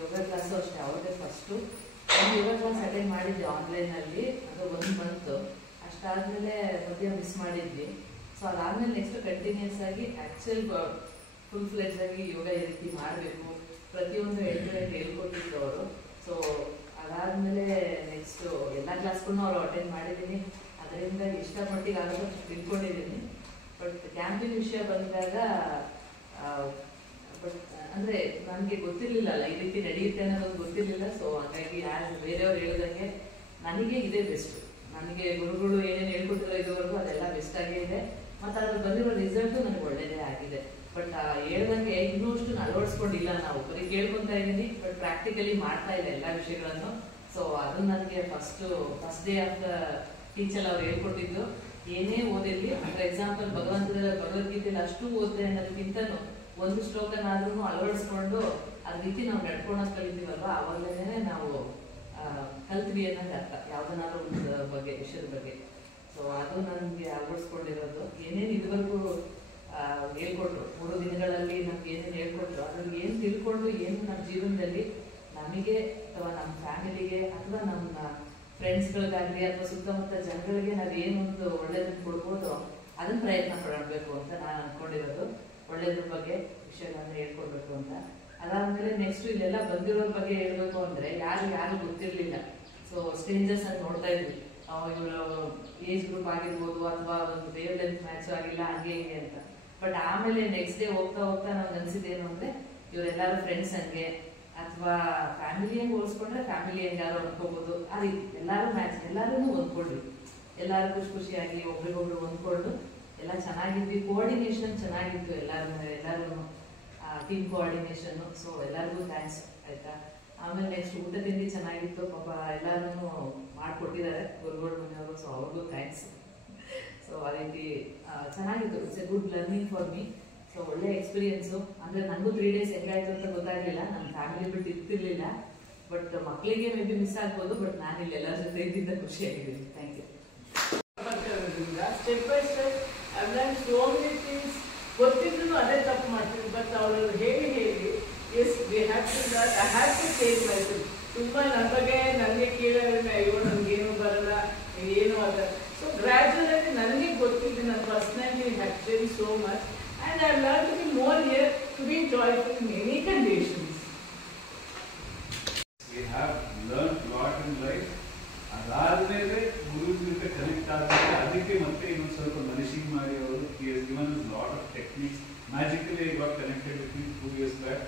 ಯೋಗ class ಅಷ್ಟೇ ಅವ್ರದ್ದೇ first. ನಾನು ಯೋಗ ಕ್ಲಾಸ್ ಅಟೆಂಡ್ ಮಾಡಿದ್ದೆ ಆನ್ಲೈನಲ್ಲಿ, ಅದು 1 ಮಂತು. ಅಷ್ಟಾದಮೇಲೆ ಮಧ್ಯ ಮಿಸ್ ಮಾಡಿದ್ವಿ. ಸೊ ಅದಾದಮೇಲೆ ನೆಕ್ಸ್ಟ್ ಕಂಟಿನ್ಯೂಸ್ ಆಗಿ ಆ್ಯಕ್ಚುಲ್ ಫುಲ್ ಫ್ಲೆಜ್ ಆಗಿ ಯೋಗ ಈ ರೀತಿ ಮಾಡಬೇಕು, ಪ್ರತಿಯೊಂದು ಹೇಳ್ಕೊಟ್ಟಿದ್ದು ಅವರು. ಸೊ ಅದಾದಮೇಲೆ ನೆಕ್ಸ್ಟು ಎಲ್ಲ ಕ್ಲಾಸ್ಗೂ ಅವರು ಅಟೆಂಡ್ ಮಾಡಿದ್ದೀನಿ. ಅದರಿಂದ ಇಷ್ಟ ಮಟ್ಟಿಗೆ ಆಗೋದು ತಿಳ್ಕೊಂಡಿದ್ದೀನಿ. ಬಟ್ ಕ್ಯಾಂಪಿನ ವಿಷಯ ಬಂದಾಗ ಬಟ್ ಅಂದರೆ ನನಗೆ ಗೊತ್ತಿರಲಿಲ್ಲ ಈ ರೀತಿ ನಡೆಯುತ್ತೆ ಅನ್ನೋದು ಗೊತ್ತಿರಲಿಲ್ಲ. ಸೊ ಹಾಗಾಗಿ ಬೇರೆಯವ್ರು ಹೇಳಿದಂಗೆ ನನಗೆ ಇದೇ ಬೆಸ್ಟು. ನನಗೆ ಗುರುಗಳು ಏನೇನು ಹೇಳ್ಕೊಟ್ಟಿರೋ ಇದುವರೆಗೂ ಅದೆಲ್ಲ ಬೆಸ್ಟಾಗೇ ಇದೆ. ಮತ್ತು ಅದ್ರ ಬಂದಿರೋ ರಿಸಲ್ಟು ನನಗೆ ಒಳ್ಳೆಯದೇ ಆಗಿದೆ. ಬಟ್ ಹೇಳ್ದಂಗೆ ಇನ್ನೂ ಅಷ್ಟು ಅಳವಡಿಸ್ಕೊಂಡಿಲ್ಲ. ನಾವು ಬರೀ ಕೇಳ್ಕೊತಾ ಇದ್ದೀನಿ, ಬಟ್ ಪ್ರಾಕ್ಟಿಕಲಿ ಮಾಡ್ತಾ ಇಲ್ಲ ಎಲ್ಲ ವಿಷಯಗಳನ್ನು. ಸೊ ಅದು ನನಗೆ first day of the teacher ಅವ್ರು ಹೇಳ್ಕೊಟ್ಟಿದ್ದು. ಏನೇ ಓದಿರಲಿ, ಫಾರ್ ಎಕ್ಸಾಂಪಲ್ ಭಗವದ್ಗೀತೆಯಲ್ಲಿ ಅಷ್ಟು ಓದಿದೆ ಅನ್ನೋದಕ್ಕಿಂತನೂ ಒಂದು ಶ್ಲೋಕನಾದ್ರೂ ಅಳವಡಿಸ್ಕೊಂಡು ಅದ ರೀತಿ ನಾವು ನಡ್ಕೊಳೋದು ಕಲಿತೀವಲ್ವ, ಅವಾಗಲೇ ನಾವು ಕಲ್ತ್ವಿ ಅನ್ನೋದು ಅರ್ಥ, ಯಾವುದನ್ನಾದ್ರೂ ಒಂದು ವಿಷಯದ ಬಗ್ಗೆ. ಸೊ ಅದು ನನಗೆ ಅಳವಡಿಸ್ಕೊಂಡಿರೋದು. ಏನೇನು ಇದುವರೆಗೂ ಹೇಳ್ಕೊಟ್ರು 3 ದಿನಗಳಲ್ಲಿ ನಮ್ಗೆ ಏನೇನು ಹೇಳ್ಕೊಟ್ರು, ಅದ್ರಲ್ಲಿ ಏನು ತಿಳ್ಕೊಂಡು ಏನು ನಮ್ಮ ಜೀವನದಲ್ಲಿ ನಮಗೆ ಅಥವಾ ನಮ್ಮ ಫ್ಯಾಮಿಲಿಗೆ ಅಥವಾ ನಮ್ಮ ಫ್ರೆಂಡ್ಸ್ಗಳಿಗಾಗಲಿ ಅಥವಾ ಸುತ್ತಮುತ್ತ ಜನಗಳಿಗೆ ನಾವು ಏನೊಂದು ಒಳ್ಳೇದನ್ನು ಕೊಡ್ಬೋದು ಅದನ್ನ ಪ್ರಯತ್ನ ಪಡಬೇಕು ಅಂತ ನಾನು ಅಂದ್ಕೊಂಡಿರೋದು. ಒಳ್ಳೇದ್ರ ಬಗ್ಗೆ ವಿಷಯಗಳನ್ನ ಹೇಳ್ಕೊಡ್ಬೇಕು ಅಂತ. ಅದಾದ್ಮೇಲೆ ನೆಕ್ಸ್ಟ್ ಇಲ್ಲೆಲ್ಲ ಬಂದಿರೋರ ಬಗ್ಗೆ ಹೇಳ್ಬೇಕು ಅಂದರೆ ಯಾರು ಗೊತ್ತಿರಲಿಲ್ಲ. ಸೊ ಸ್ಟ್ರೇಂಜರ್ಸ್ ಅಂತ ನೋಡ್ತಾ ಇದ್ವಿ, ಇವರು ಏಜ್ ಗ್ರೂಪ್ ಆಗಿರ್ಬೋದು ಅಥವಾ ಒಂದು ವೇವ್ ಲೆಂತ್ ಮ್ಯಾಚ್ ಆಗಿಲ್ಲ ಹಂಗೆ ಹಿಂಗೆ ಅಂತ. ಬಟ್ ಆಮೇಲೆ ನೆಕ್ಸ್ಟ್ ಡೇ ಹೋಗ್ತಾ ನಮ್ಗೆ ಅನ್ಸಿದ್ದೇನು ಅಂದರೆ ಇವರೆಲ್ಲರೂ ಫ್ರೆಂಡ್ಸ್ ಹಂಗೆ ಅಥವಾ ಫ್ಯಾಮಿಲಿ ಹೆಂಗೆ ಹೋಲಿಸ್ಕೊಂಡ್ರೆ ಫ್ಯಾಮಿಲಿ ಹೆಂಗಾರು ಅನ್ಕೋಬೋದು. ಆ ರೀತಿ ಎಲ್ಲರೂ ಹೊಂದ್ಕೊಂಡ್ವಿ, ಎಲ್ಲರೂ ಖುಷಿಯಾಗಿ ಒಬ್ರಿಗೊಬ್ರು ಹೊಂದ್ಕೊಂಡು ಎಲ್ಲ ಚೆನ್ನಾಗಿದ್ವಿ. ಕೋಆರ್ಡಿನೇಷನ್ ಚೆನ್ನಾಗಿತ್ತು ಎಲ್ಲರೂ ಟೀಮ್ ಕೋಆರ್ಡಿನೇಷನ್ನು. ಸೊ ಎಲ್ಲರಿಗೂ ಥ್ಯಾಂಕ್ಸ್ ಆಯ್ತಾ. ಆಮೇಲೆ ನೆಕ್ಸ್ಟ್ ಊಟ ತಿಂಡಿ ಚೆನ್ನಾಗಿತ್ತು, ಪಾಪ ಎಲ್ಲರೂ ಮಾಡಿಕೊಟ್ಟಿದ್ದಾರೆ ಗುರುಗಳು ಮನೆಯವರು. ಸೊ ಅವ್ರಿಗೂ ಥ್ಯಾಂಕ್ಸ್. ಸೊ ಆ ರೀತಿ ಚೆನ್ನಾಗಿತ್ತು. It's A good learning for me. So ಒಳ್ಳೆ ಎಕ್ಸ್ಪೀರಿಯನ್ಸು. ಅಂದರೆ ನನಗೂ 3 ಡೇಸ್ ಹೆಂಗಾಯ್ತು ಅಂತ ಗೊತ್ತಾಗಲಿಲ್ಲ, ನನ್ನ ಫ್ಯಾಮಿಲಿ ಬಿಟ್ಟು ಇರ್ತಿರ್ಲಿಲ್ಲ. ಬಟ್ ಮಕ್ಕಳಿಗೆ ಮೇ ಬಿ ಮಿಸ್ ಆಗ್ಬೋದು, ಬಟ್ ನಾನು ಇಲ್ಲಿ ಎಲ್ಲರ ಜೊತೆ ಇದ್ದಿದ್ದ ಖುಷಿಯಾಗಿದ್ದೀನಿ. Thank you. Step by step I learn so many things. ಗೊತ್ತಿದ್ರು ಅದೇ ತಪ್ಪು ಮಾಡ್ತೀನಿ. ಬಟ್ ಅವಳು ಹೇಳಿ yes we have to learn, I have to change myself. ತುಂಬ ನನ್ನ ಬಗ್ಗೆ ನನಗೆ ಕೇಳೋದ್ರಿಂದ ಅಯ್ಯೋ ನನಗೇನು ಬರಲ್ಲ, ಏನು ಅದ. ಸೊ ಗ್ರ್ಯಾಜುಯಲಿ ನನಗೆ ಗೊತ್ತಿದ್ದು ನನ್ನ personality have change so much. And I have learned to be more here, to be joyful in any conditions. We have learned a lot in life. ಅದಾದ್ಮೇಲೆ ಗುರುಜಿ ಜೊತೆ ಕನೆಕ್ಟ್ ಆದ್ಮೇಲೆ ಅದಕ್ಕೆ ಮತ್ತೆ ಇನ್ನೊಂದು ಸ್ವಲ್ಪ ಮನಸ್ಸಿಗೆ ಮಾಡಿ ಅವರು he has given us lot of techniques. Magically I got connected with him 2 years back.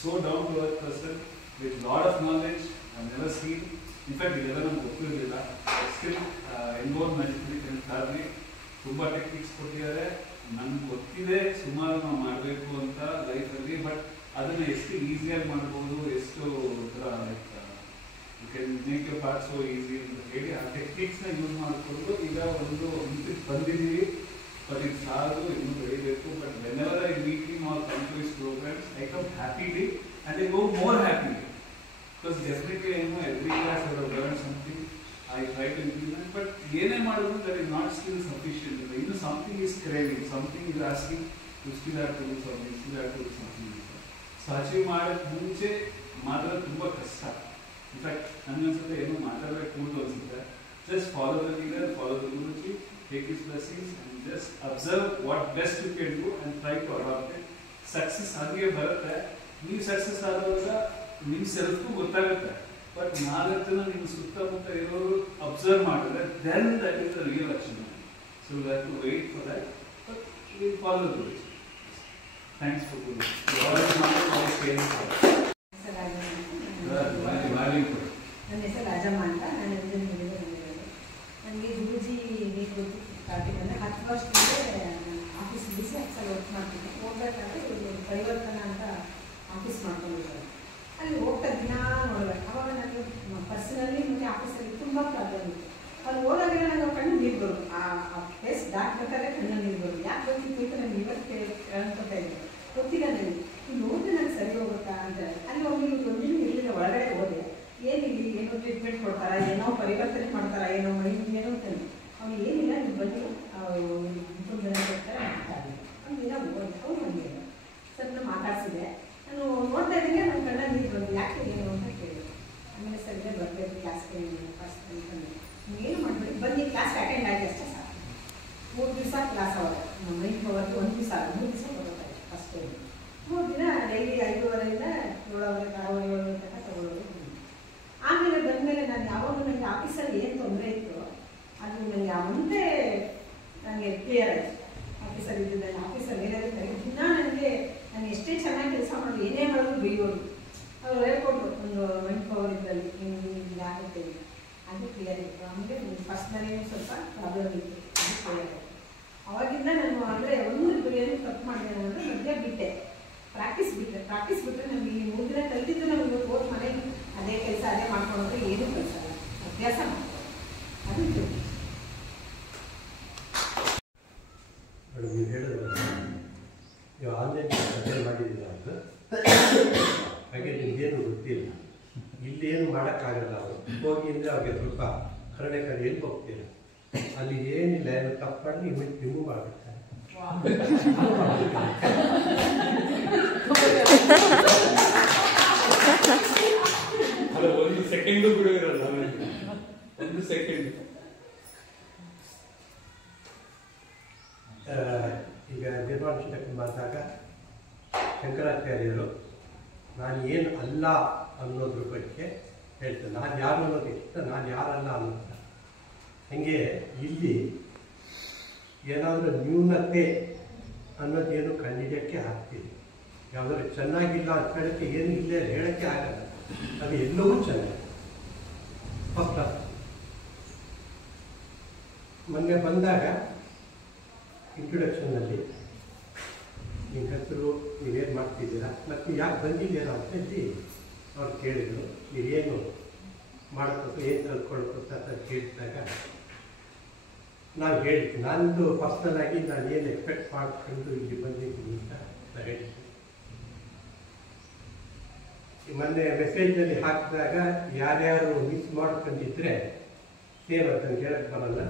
So down to earth person with lot of knowledge I've never seen. In fact ಇದೆಲ್ಲ ನಮ್ಗೆ ಗೊತ್ತಿರಲಿಲ್ಲ. Still involved magically ಕಲಿತಾದ್ವಿ. ತುಂಬಾ techniques ಕೊಟ್ಟಿದ್ದಾರೆ. ನಮ್ಗೆ ಗೊತ್ತಿದೆ ಸುಮಾರು ನಾವು ಮಾಡಬೇಕು ಅಂತ ಲೈಫಲ್ಲಿ. ಬಟ್ ಅದನ್ನು ಎಷ್ಟು ಈಸಿಯಾಗಿ ಮಾಡ್ಬೋದು, ಎಷ್ಟು you can make you part so easy ಅಂತ ಹೇಳಿ ಆ ಟೆಕ್ನಿಕ್ಸ್ನ ಯೂಸ್ ಮಾಡಿಕೊಂಡು ಈಗ ಒಂದು ಹಂತಕ್ಕೆ ಬಂದಿದ್ದೀವಿ. ಬಟ್ ಇದು ಸಾಲದು, ಇನ್ನೂ ಬೆಳಿಬೇಕು. But whenever I meet him or come to his programmes I come happily and I go more happily. Because definitely every class I have learn something. I try to implement, but ಏನೇ ಮಾಡಿದ್ರು that is not still sufficient. ಇನ್ನು something is craving, something is asking to still have to do something, still have to do something. So achieve ಮಾಡೋಕ್ಕೆ ಮುಂಚೆ ಮಾತ್ರ ತುಂಬ ಕಷ್ಟ. In fact ನನಗನ್ಸುತ್ತೆ ಏನೋ ಮಾತಾಡಬೇಕು ಅಂತ ಅನ್ಸುತ್ತೆ. Just follow the leader, follow the Guruji, take his blessings and just observe what best you can do and try to adapt it. Success ಹಾಗೆ ಬರುತ್ತೆ. ನೀವು ಸಕ್ಸಸ್ ಆದಾಗ ನಿಮ್ಮ ಸೆಲ್ಫ್ಗೂ ಗೊತ್ತಾಗುತ್ತೆ. ಬಟ್ 4 ಜನ ನಿಮ್ಮ ಸುತ್ತಮುತ್ತ ಇರೋರು ಅಬ್ಸರ್ವ್ ಮಾಡಿದ್ರೆ then that is the real achievement. So you have to wait for that. But will follow the rules. Thanks for good. ನನ್ನ ಹೆಸರು ರಾಜಮ್ಮ ಅಂತ. ನಾನು ನನಗೆ ಗುರುಜಿ ಹೇಗೆ ಗೊತ್ತು ಸ್ಟಾರ್ಟಿಂಗ್ ಅಂದರೆ 10 ವರ್ಷದಿಂದ ಆಫೀಸ್ ಬಿಸಿ ಆಫೀಸಲ್ಲಿ ವರ್ಕ್ ಮಾಡ್ತಿದ್ದೆ. ಹೋಗ್ಬೇಕಾದ್ರೆ ಇವರು ಪರಿವರ್ತನ ಅಂತ ಆಫೀಸ್ ಮಾಡ್ಕೊಂಡಿದ್ದಾರೆ. ಅಲ್ಲಿ ಹೋಗ್ತಾ ದಿನ ನೋಡ್ಬೇಕು. ಅವಾಗ ನನಗೆ ಪರ್ಸನಲಿ ಮತ್ತು ಆಫೀಸಲ್ಲಿ ತುಂಬ ಪ್ರಾಬ್ಲಮ್ ಇತ್ತು. ಅಲ್ಲಿ ಹೋದಾಗ ನಾನು ಕಣ್ಣು ನೀರು ಬರೋದು, ಆ ಪ್ಲೇಸ್ ದಾಟ್ಬೇಕಾದ್ರೆ ಕಣ್ಣು ನೀರು ಬರೋದು. ಯಾಕೆ ಗೊತ್ತಿತ್ತು ಅಂತ ನನಗೆ ಇವತ್ತು ಅನ್ಕೊತಾ ಇದ್ದೆ. ಗೊತ್ತಿಲ್ಲ ನನಗೆ. ಈಗ ನೋಡಿದ್ರೆ ನನಗೆ ಸರಿ ಹೋಗುತ್ತಾ ಅಂತ 6:30 ತನಕ ತಗೊಳ್ಳೋದು. ಆಮೇಲೆ ಬಂದಮೇಲೆ ನಾನು ಯಾವಾಗಲೂ ನನಗೆ ಆಫೀಸಲ್ಲಿ ಏನು ತೊಂದರೆ ಇತ್ತು ಅದು ನನಗೆ ಮುಂದೆ ನನಗೆ ಕ್ಲಿಯರ್ ಆಯಿತು. ಆಫೀಸಲ್ಲಿ ಇದ್ದಿದ್ದು ನಾನು ಆಫೀಸಲ್ಲಿ ಏನಾದರೂ ದಿನ ನನಗೆ ನಾನು ಎಷ್ಟೇ ಚೆನ್ನಾಗಿ ಕೆಲಸ ಮಾಡೋದು ಏನೇ ಮಾಡೋದು ಬೈಯೋದು. ಅವ್ರು ಹೇಳ್ಕೊಟ್ರು ಒಂದು ಮೈಂಡ್ ಪವರ್ ಇದ್ದಲ್ಲಿ ಹಿಂಗೆ ಆಗುತ್ತೆ ಅದು ಕ್ಲಿಯರ್ ಇತ್ತು. ಆಮೇಲೆ ಪರ್ಸ್ನಲಿ ಸ್ವಲ್ಪ ಪ್ರಾಬ್ಲಮ್ ಇತ್ತು ಅದು ಕ್ಲಿಯರ್ ಆಯಿತು. ಅವಾಗಿಂದ ನಾನು ಅಂದರೆ ಒಂದು ಏನು ತಪ್ಪು ಮಾಡಿದೆ ಅಂದರೆ ಮಧ್ಯೆ ಬಿಟ್ಟೆ, ಪ್ರಾಕ್ಟೀಸ್ ಬಿಟ್ಟರೆ ನಮಗೆ ಈ 3 ದಿನ ಕಲ್ತಿದ್ದು ನಮಗೆ ಹೋದ ಮನೆಗೆ ಅದೇ ಕೆಲಸ ಅದೇ ಮಾಡ್ಕೊಂಡ್ರೆ ಏನೂ ಕೆಲಸ ಇಲ್ಲ, ಅಭ್ಯಾಸ ಮಾಡ್ತಾರೆ ಅದು ನೀವು ಹೇಳಿದ್ರೆ ನೀವು ಆನ್ಲೈನ್ ಅಟೆಂಡ್ ಮಾಡಿದ್ದೀರ ಅಂತ ಹಾಗೆ ನಿಮಗೇನು ಗೊತ್ತಿಲ್ಲ, ಇಲ್ಲೇನು ಮಾಡೋಕ್ಕಾಗಲ್ಲ. ಅವರು ಹೋಗಿ ಅಂದರೆ ಅವ್ರಿಗೆ ಸ್ವಲ್ಪ ಕರುಣೆ ಎಲ್ಲಿ ಹೋಗ್ತೀರ, ಅಲ್ಲಿ ಏನಿಲ್ಲ ಏನು ತಪ್ಪು ಮಾಡಿ ರಿಮೂವ್ ಮಾಡ್ಬಿಡ್ತಾರೆ. ಅಲ್ಲ, 1 ಸೆಕೆಂಡು ಕೂಡ ಇರಲ್ಲ, 1 ಸೆಕೆಂಡ್. ಈಗ ನಿರ್ಮಾಣ ಶಿಕ್ಷಕರು ಮಾತಾಗ ಶಂಕರಾಚಾರ್ಯರು ನಾನು ಏನು ಅಲ್ಲ ಅನ್ನೋದ್ರ ಬಗ್ಗೆ ಹೇಳ್ತಾರೆ. ನಾನು ಯಾರು ಅನ್ನೋದಕ್ಕಿಂತ ನಾನು ಯಾರಲ್ಲ ಅನ್ನೋದು. ಹಾಗೆ ಇಲ್ಲಿ ಏನಾದರೂ ನ್ಯೂನತೆ ಅನ್ನೋದೇನು ಕಂಡಿಡಿಯೋಕ್ಕೆ ಆಗ್ತಿದೆ. ಯಾವುದಾದ್ರು ಚೆನ್ನಾಗಿಲ್ಲ ಅಂತ ಹೇಳೋಕ್ಕೆ ಏನು ಇಲ್ಲೇ ಹೇಳೋಕ್ಕೆ ಆಗಲ್ಲ, ಅದು ಎಲ್ಲವೂ ಚೆನ್ನಾಗಿ. ಫಸ್ಟ್ ಮೊನ್ನೆ ಬಂದಾಗ ಇಂಟ್ರೊಡಕ್ಷನ್ನಲ್ಲಿ ನಿಮ್ಮ ಹೆಸರು, ನೀವೇನು ಮಾಡ್ತಿದ್ದೀರಾ ಮತ್ತು ಯಾಕೆ ಬಂದಿದ್ದೀರಾ ಅಂತ ಹೇಳಿ ಅವ್ರು ಕೇಳಿದರು. ನೀವೇನು ಮಾಡ್ಬೇಕು, ಏನು ಕಲ್ತ್ಕೊಳ್ಬೇಕು ಅಂತ ಕೇಳಿದಾಗ ನಾವು ಹೇಳ್ತೀವಿ ನಂದು ಪರ್ಸ್ನಲ್ ಆಗಿ ನಾನು ಏನು ಎಕ್ಸ್ಪೆಕ್ಟ್ ಮಾಡ್ಕೊಂಡು ಇಲ್ಲಿ ಬಂದಿದ್ದೀನಿ ಅಂತ ನಾನು ಹೇಳ್ತೀನಿ. ಮೊನ್ನೆ ಮೆಸೇಜ್ನಲ್ಲಿ ಹಾಕಿದಾಗ ಯಾರ್ಯಾರು ಮಿಸ್ ಮಾಡ್ಕೊಂಡಿದ್ರೆ ಸೇಮ್ ಅಂತ ಹೇಳಕ್ಕೆ ಬರಲ್ಲ.